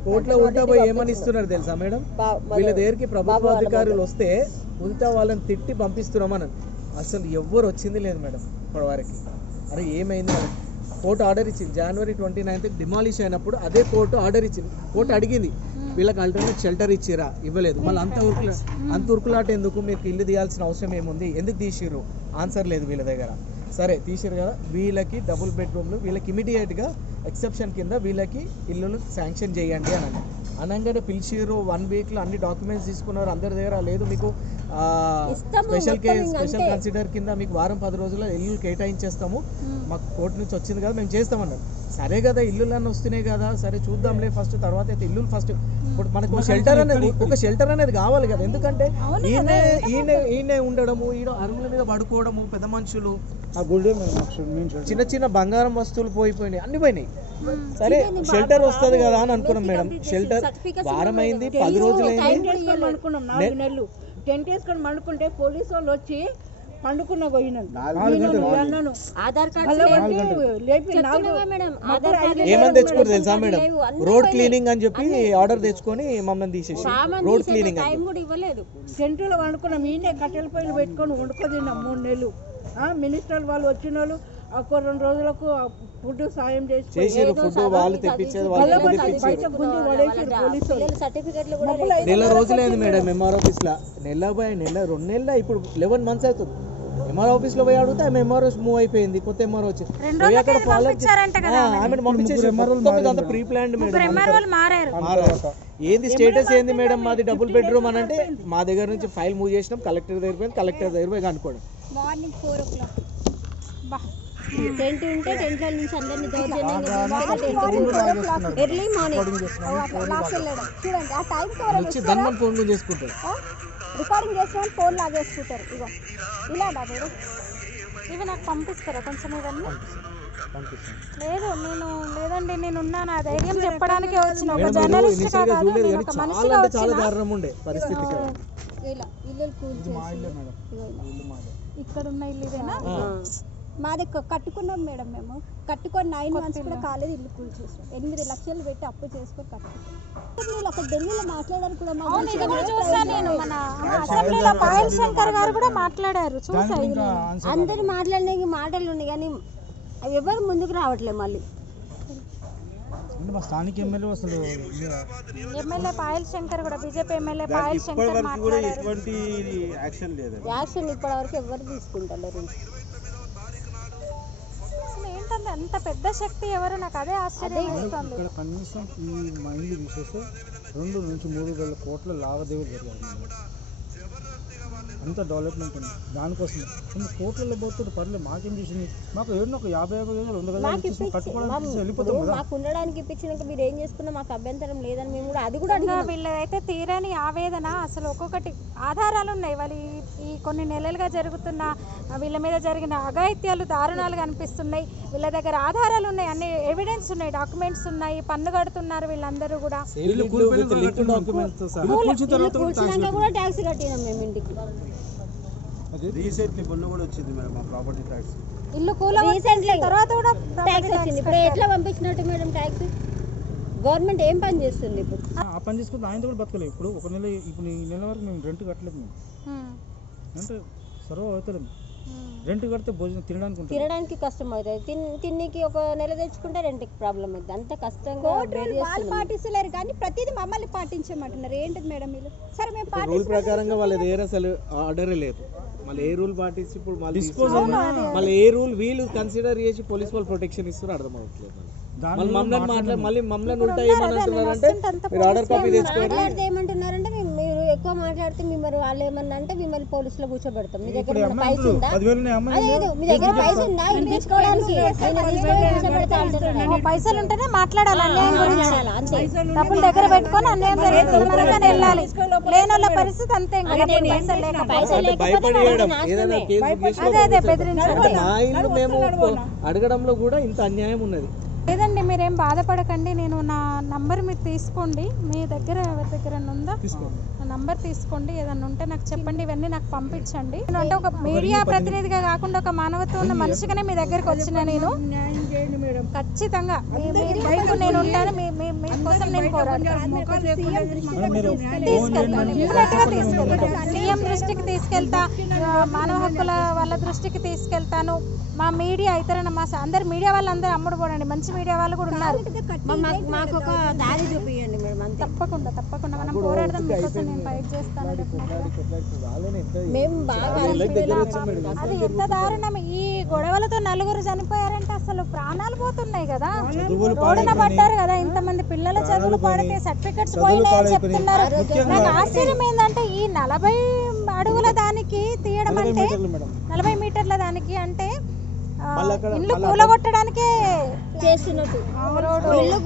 కోట్ల ఉల్టా పోయి ఏమని ఇస్తున్నారు తెలుసా మేడం? వీళ్ళ దగ్గరికి ప్రభుత్వ అధికారులు వస్తే ఉల్టా వాళ్ళని తిట్టి పంపిస్తున్నామని. అసలు ఎవ్వరు వచ్చింది లేదు మేడం ఇప్పటి వరకు. అరే ఏమైంది మేడం? కోర్టు ఆర్డర్ ఇచ్చింది. January 29th డిమాలిష్ అయినప్పుడు అదే కోర్టు ఆర్డర్ ఇచ్చింది. కోర్టు అడిగింది వీళ్ళకి ఆల్టర్నేట్ షెల్టర్ ఇచ్చిరా, ఇవ్వలేదు. మళ్ళీ అంత ఉరుకులాట ఎందుకు? మీకు ఇల్లు తీయాల్సిన అవసరం ఏముంది? ఎందుకు తీసిర్రు? ఆన్సర్ లేదు వీళ్ళ దగ్గర. సరే తీసిరు కదా, వీళ్ళకి డబుల్ బెడ్రూమ్లు వీళ్ళకి ఇమీడియట్గా ఎక్సెప్షన్ కింద వీళ్ళకి ఇల్లులు శాంక్షన్ చేయండి అని అనగానే పిలిచిర్రు. 1 weekలో అన్ని డాక్యుమెంట్స్ తీసుకున్నారు. అందరి దగ్గర లేదు మీకు స్పెషల్ కన్సిడర్ కింద మీకు వారం 10 రోజుల్లో ఇల్లు కేటాయించేస్తాము, మాకు కోర్టు నుంచి వచ్చింది కదా మేము చేస్తామన్నారు. సరే కదా ఇల్లులన్నీ వస్తున్నాయి కదా, సరే చూద్దాంలే ఫస్ట్, తర్వాత అయితే ఇల్లు ఫస్ట్. ఇప్పుడు మనకు ఒక షెల్టర్ అనేది కావాలి కదా. ఎందుకంటే ఈయనే ఉండడము, ఈడ అరుగుల మీద పడుకోవడము, పెద్ద మనుషులు, చిన్న చిన్న బంగారం వస్తువులు పోయినాయి, అన్ని పోయినాయి. సరే షెల్టర్ వస్తుంది కదా అని అనుకున్నాం మేడం. షెల్టర్ వారం అయింది, 10 రోజులు అయింది. టెంట్ వేసుకొని పండుకుంటే పోలీసు వాళ్ళు వచ్చి పండుకున్న పోయినాను ఆధార్ లేపి ఏమని తెచ్చుకోరు తెలుసా మేడం, రోడ్ క్లీనింగ్ అని చెప్పి ఆర్డర్ తెచ్చుకొని మమ్మల్ని తీసేసి రోడ్ క్లీనింగ్ టైం కూడా ఇవ్వలేదు. టెంట్లో వండుకున్నాం. ఈయనే కట్టెల పొయ్యిలు పెట్టుకొని వండుకో తిన్నాం 3 నెలలు. మినిస్టర్ వాళ్ళు వచ్చిన వాళ్ళు ఒక 2 రోజులకు ఫుడ్ సాయం చేసారు. ఫుడ్ వాళ్ళు తెప్పించేది వాళ్ళు బయట గుండి పడేసారు పోలీసులు. సర్టిఫికెట్లు కూడా నెల రోజులైంది మేడం ఎంఆర్ ఆఫీస్ లో. నెల 2 నెలల ఇప్పుడు 11 months అవుతుంది. ఎంఆర్ ఆఫీస్ లో పోయి అడిగితే ఆమె ఎంఆర్ఓ మూవ్ అయిపోయింది, కొత్త ఎంఆర్ఓ వచ్చి పోయి అక్కడ ఫాలో ఆమె పంపించేసి అంతా ప్రీ ప్లాన్డ్ మేడం. ఏంది స్టేటస్ ఏంది మేడం మాది డబుల్ బెడ్రూమ్ అని అంటే మా దగ్గర నుంచి ఫైల్ మూవ్ చేసినాం, కలెక్టర్ దగ్గర పోయింది, కలెక్టర్ దగ్గర పోయి కనుక్కోండి. మార్నింగ్ 4 o'clock టెంట్ ఉంటే టెంట్లో నుంచి అందరినీ దౌర్జన్యంగా ఎర్లీ మార్నింగ్ చూడండి. ఆ టైంకి వచ్చి ధన్మన్ ఫోన్ చేసుకుంటారు, రికార్డింగ్ చేసిన ఫోన్ లాగేసుకుంటారు. ఇగో ఇలా మీరు ఇవి నాకు పంపిస్తారా కొంచెం ఇవన్నీ? లేదు నేను లేదండి, నేను ఉన్నాను. ఆ ధైర్యం చెప్పడానికి వచ్చిన ఒక జర్నలిస్ట్ కాదు, నేను ఒక మనిషిగా చాలా దారుణం ఉండే పరిస్థితి. ఇలా ఇల్లు కూల్చేసి ఇక్కడ ఉన్న ఇల్లు ఇదేనా? మాది కట్టుకున్నాం మేడం. మేము కట్టుకొని 9 months కూడా కాలేదు, ఇల్లు కూల్చేసాం. 8 లక్షలు పెట్టి అప్పు చేసుకొని కట్టుకున్నాం. అక్కడ ఢిల్లీలో మాట్లాడారు కూడా. ఇది కూడా చూసాను నేను, మన అసెంబ్లీలో పాయల్ శంకర్ గారు కూడా మాట్లాడారు, చూసాను. అందరు మాట్లాడే మాటలు ఉన్నాయి కానీ అవి ఎవరు ముందుకు రావట్లేదు. మళ్ళీ స్థానిక ఎమ్మెల్యే అసలు ఎమ్మెల్యే పాయల్ శంకర్ కూడా, బీజేపీ ఎమ్మెల్యే పాయల్ శంకర్ మాట్లాడారు. ఎటువంటి యాక్షన్ లేదు. యాక్షన్ ఇప్పటి వరకు ఎవరు తీసుకుంటారు? ఏంటంటే అంత పెద్ద శక్తి ఎవరు? నాకు అదే ఆశ్చర్యం వేస్తుంది. ఇక్కడ కనీసం ఈ మైండ్ తీసేస్తే 2 నుంచి 3 వేల కోట్ల లావాదేవీలు జరిగాయి. అంత డెవలప్మెంట్ ఉంది దానికోసం. కొన్ని కోట్లలో పోతుంది పర్లేదు, మాకేం చేసింది? మాకు ఏమన్నా ఒక 50,000 100,000 కట్టుకోవడానికి వెళ్ళిపోతాం కదా. మాకు ఉండడానికి ఇప్పించినాక మీరు ఏం చేసుకున్నా మాకు అభ్యంతరం లేదని మేము కూడా అది కూడా వీళ్ళైతే తీరని ఆవేదన. అసలు ఒక్కొక్కటి ఆధారాలు ఉన్నాయి. వాళ్ళు ఈ కొన్ని నెలలుగా జరుగుతున్న వీళ్ళ మీద జరిగిన అఘాయిత్యాలు, దారుణాలు కనిపిస్తున్నాయి. వీళ్ళ దగ్గర ఆధారాలు ఉన్నాయి, అన్ని ఎవిడెన్స్ ఉన్నాయి, డాక్యుమెంట్స్ ఉన్నాయి. పన్ను కడుతున్నారు వీళ్ళందరూ కూడా. కూడా ట్యాక్స్ కట్టినాం మేము ఇంటికి. రీసెంట్లీ మొన్న కూడా వచ్చింది మేడం మా ప్రాపర్టీ ట్యాక్స్. ఇల్లు రీసెంట్లీ తర్వాత కూడా ట్యాక్స్ వచ్చింది. ఇప్పుడు ఎట్లా పంపించినట్టు మేడం ట్యాక్స్? గవర్నమెంట్ ఏం పని చేస్తుంది ఇప్పుడు? ఆ పని చేసుకుంటే ఆయన కూడా బతకలేదు. ఇప్పుడు ఒక నెల, ఇప్పుడు ఈ నెల వరకు మేము రెంట్ కట్టలేదు. మేము అంటే సర్వ అవుతలేదు. రెంట్ కడితే భోజనం తినడానికి కష్టం అవుతుంది. తిన్నికి ఒక నెల తెచ్చుకుంటే రెంట్కి ప్రాబ్లం అవుతుంది. అంత కష్టంగా వాళ్ళు పాటిస్తలేరు కానీ ప్రతిదీ మమ్మల్ని పాటించమంటున్నారు. ఏంటిది మేడం వీళ్ళు? సరే మేము రూల్ ప్రకారంగా వాళ్ళది ఏ అసలు ఆర్డరే లేదు. మళ్ళీ ఏ రూల్ పాటించి ఇప్పుడు మళ్ళీ ఏ రూల్ వీళ్ళు కన్సిడర్ చేసి పోలీస్ వాళ్ళు ప్రొటెక్షన్ ఇస్తారు అర్థం అవ్వట్లేదు. మమ్మల్ని ఉంటాయి ఏమంటున్నారంటే మీరు ఆర్డర్ కాపీ తెచ్చుకోండి. ఏమంటున్నారంటే మీరు ఎక్కువ మాట్లాడితే మిమ్మల్ని వాళ్ళు ఏమన్నా అంటే మిమ్మల్ని పోలీసులో కూర్చోబెడతాం. మీ దగ్గర పైసలు ఉందా? మీ దగ్గర పైసలు ఉందా తెచ్చుకోవడానికి? పైసలు ఉంటేనే మాట్లాడాలి అన్యాయం గురించి. డబ్బులు దగ్గర పెట్టుకొని అన్యాయం జరుగుతుందని వెళ్ళాలి. లేని వాళ్ళ పరిస్థితి అంతే. అదే బెదిరించాలి. మా ఇల్లు మేము అడగడంలో కూడా ఇంత అన్యాయం ఉన్నది. లేదండి మీరేం బాధపడకండి. నేను నా నంబర్ మీరు తీసుకోండి. మీ దగ్గర ఎవరి దగ్గర ఉందా నా నంబర్ తీసుకోండి. ఏదన్నా ఉంటే నాకు చెప్పండి, ఇవన్నీ నాకు పంపించండి. నేను అంటే ఒక మీడియా ప్రతినిధిగా కాకుండా ఒక మానవత్వం ఉన్న మనిషిగానే మీ దగ్గరకు వచ్చిన నేను ఖచ్చితంగా నేను ఉంటాను. మీకోసం నేను పోరాడతాను. సీఎం దృష్టికి తీసుకెళ్తా, మానవ హక్కుల వాళ్ళ దృష్టికి తీసుకెళ్తాను. మా మీడియా ఇతర మా అందరు మీడియా వాళ్ళందరూ అమ్ముడు పోనండి. మంచి మీడియా వాళ్ళు కూడా ఉన్నారు. మాకు ఒక దారి చూపించండి మేడం. తప్పకుండా తప్పకుండా మనం పోరాడదాం. మీకోసం నేను ఫైట్ చేస్తాను. మేము బాగా అది ఎంత దారుణం. ఈ గొడవలతో 4 చనిపోయారంటే అసలు ప్రాణాలు పోతున్నాయి కదా. రోడ్డున పడ్డారు కదా. ఇంతమంది పిల్లల చదువులు పడితే సర్టిఫికెట్స్ పోయినాయని చెప్తున్నారు. నాకు ఆశ్చర్యం ఏంటంటే ఈ 40 అడుగుల దానికి తీయడం అంటే 40 మీటర్ల దానికి అంటే ఇల్లు కూలగొట్టడానికే చేస్తున్నట్టు. ఇల్లు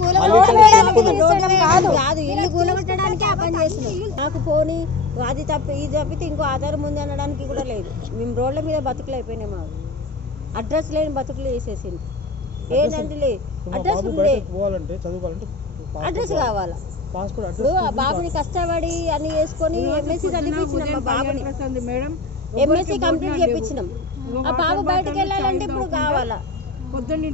కూలగొట్టడానికి ఆ పని చేస్తున్నారు. నాకు పోనీ అది ఇది తప్పితే ఇంకో ఆధారం ఉంది అనడానికి కూడా లేదు. మేము రోడ్ల మీద బతుకులు అయిపోయినాయి. మాకు అడ్రస్ లేని బతుకులు వేసేసింది. ఏదంటే అడ్రస్ ఉండే అడ్రస్ కావాలా? పాస్పోర్ట్ ఇప్పుడు అడ్రస్ ఆ బాబుని కష్టపడి అని వేసుకొని ఎంఎస్సీ చదివించినాం మా బాబుని మేడం ఎంఎస్సీ కంప్లీట్ చేయించినాం ఆ బాబు బయటకు వెళ్ళాలంటే ఇప్పుడు కావాలా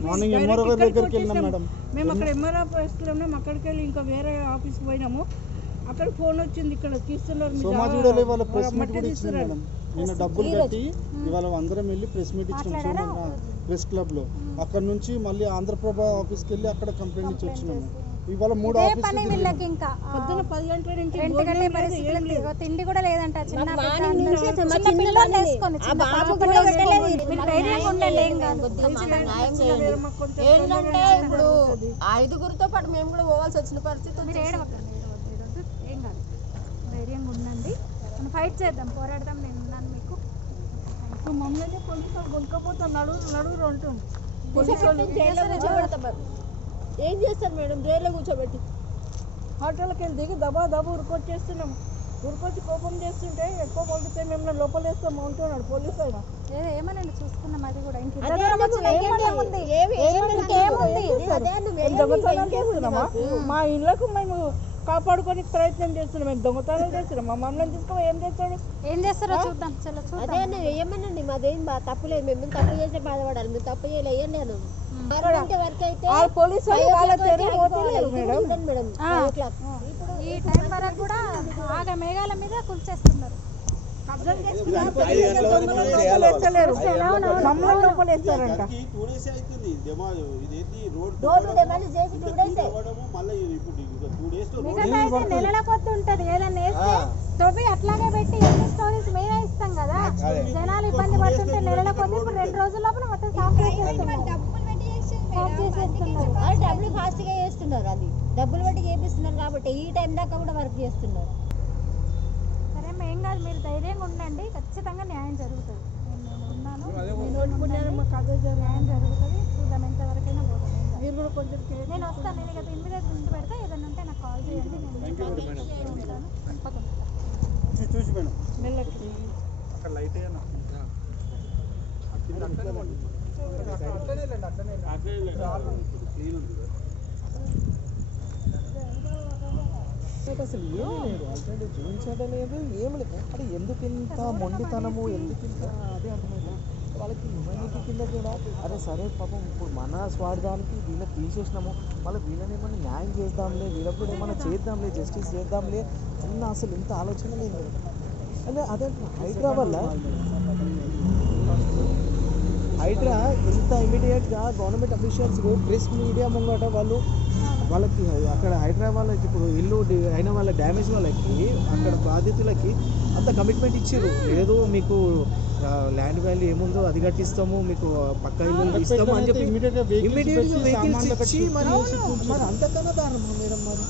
మార్నింగ్ ఎంఆర్ఓ గారి దగ్గరికి వెళ్ళినాం మేడం. మేము అక్కడ ఎంఆర్ఓ ఆఫీస్కి ఉన్నాం, అక్కడికి వెళ్ళి ఇంకా వేరే ఆఫీస్కి పోయినాము. అక్కడ ఫోన్ వచ్చింది, ఇక్కడ తీస్తున్నారు సోమాజిగూడలో ఇవాళ ప్రెస్ మీట్ కూడా ఇచ్చినాం మేడం. నిన్న డబ్బులు కట్టి ఇవాళ అందరం వెళ్ళి ప్రెస్ మీట్ ఇచ్చినాం ప్రెస్ క్లబ్లో. అక్కడ నుంచి మళ్ళీ ఆంధ్రప్రభ ఆఫీస్కి వెళ్ళి అక్కడ కంప్లైంట్ ఇచ్చి వచ్చినాము. ఇవాళ 3 పని వీళ్ళకి ఇంకా పొద్దున 10 గంటల నుంచి రెంట్ కట్టే పరిస్థితులు లేదు, తిండి కూడా లేదంట. చిన్న మార్నింగ్ నుంచి మా చిన్న పిల్లల్ని వేసుకొని ఆ బాబు కూడా పెట్టలేదు. మీరు ధైర్యంగా ఉండండి, ఏం కాదు. న్యాయం చేయండి. ఏంటంటే ఇప్పుడు 5గురితో పాటు మేము కూడా పోవాల్సి వచ్చిన పరిస్థితి. మీరు ఏడవకండి, ఏం కాదు, ధైర్యంగా ఉండండి. మనం ఫైట్ చేద్దాం, పోరాడదాం. నేను ఉన్నాను మీకు. ఇప్పుడు మమ్మల్ని పోలీసులు కొనుక్కపోతే నడురు అంటుంది. జైల్లో కూర్చోబెడతాం. ఏం చేస్తారు మేడం జైల్లో కూర్చోబెట్టి? హోటల్కి వెళ్ళి దిగి దబా ఉరికొచ్చేస్తున్నాం. ఉరికొచ్చి కోపం చేస్తుంటే ఎక్కువ కొడితే మేము లోపల వేస్తాం అంటున్నాడు పోలీసు ఆయన. ఏమనండి, చూసుకున్నాం అది కూడా. ఇంక దొంగతనం చేస్తున్నామా? మా ఇళ్ళకు మేము కాపాడుకోనికి ప్రయత్నం చేస్తున్నాం. మేము దొంగతనాలు చేస్తున్నాం. మా మమ్మల్ని తీసుకో ఏం చేస్తారో చూద్దాం. చలో అదే వేయమనండి, మాదేం తప్పు లేదు. మేము తప్పు చేస్తే బాధపడాలి, మేము తప్పు చేయలేదు. వేయండి నేను వరకు అయితే పోలీసు మేడం ఈ టైం వరకు కూడా బాగా మేఘాల మీద కూల్చేస్తున్నారు. నెలల కొద్ది ఉంటది. ఏదన్నా వేస్తే తొవ్వి అట్లాగే పెట్టి ఎన్ని స్టోరీస్ మేమే ఇస్తాం కదా. జనాలు ఇబ్బంది పడుతుంటే నెలల కొద్ది ఇప్పుడు 2 రోజుల లోపల మొత్తం సాఫ్ చేసేస్తున్నారు. డబ్బులు ఫాస్ట్ గా చేస్తున్నారు. అది డబ్బులు పెట్టి చేపిస్తున్నారు కాబట్టి ఈ టైం దాకా కూడా వర్క్ చేస్తున్నారు. సరే ఏం కాదు, మీరు ధైర్యంగా ఉండండి. ఖచ్చితంగా న్యాయం జరుగుతుంది. నేను ఉన్నాను, న్యాయం జరుగుతుంది. చూద్దాం, ఎంతవరకైనా పోతాం. నేను వస్తాను. నేను ఇక ఇమ్మీడియట్ ముందు పెడతా. ఏదైనా ఉంటే నాకు కాల్ చేయండి, నేను ఉంటాను. తప్పకుండా చూసి మేడం అక్కడ లైట్ అయ్యాను అసలు ఏమీ లేదు, ఆల్రెడీ చూపించడం లేదు, ఏమి లేదు. అంటే ఎందుకు ఇంత మొండితనము, ఎందుకు ఇంత అదే అర్థమైందా వాళ్ళకి. ఇవన్నీ కింద కూడా అరే సరే పాపం ఇప్పుడు మన స్వార్థానికి వీళ్ళకి తీసేసినాము, మళ్ళీ వీళ్ళని ఏమైనా న్యాయం చేద్దాంలే, వీళ్ళకి కూడా ఏమైనా చేద్దాంలే, జస్టిస్ చేద్దాంలే అన్న అసలు ఇంత ఆలోచన లేదు. అంటే అదే హైడ్రా ఇంత ఇమీడియట్గా గవర్నమెంట్ అఫీషియల్స్ ప్రెస్ మీడియా ముంగట వాళ్ళకి అక్కడ హైదరాబాద్లో ఇప్పుడు ఇల్లు అయిన వాళ్ళ డ్యామేజ్ వాళ్ళకి అక్కడ బాధితులకి అంత కమిట్మెంట్ ఇచ్చారు. లేదు మీకు ల్యాండ్ వాల్యూ ఏముందో అది కట్టిస్తాము, మీకు పక్క ఇల్లు ఇస్తాము అని చెప్పి ఇమీడియట్గా వెహికల్స్ ఇచ్చి మరి అంతకన్నా దారుణం మేడం మరి.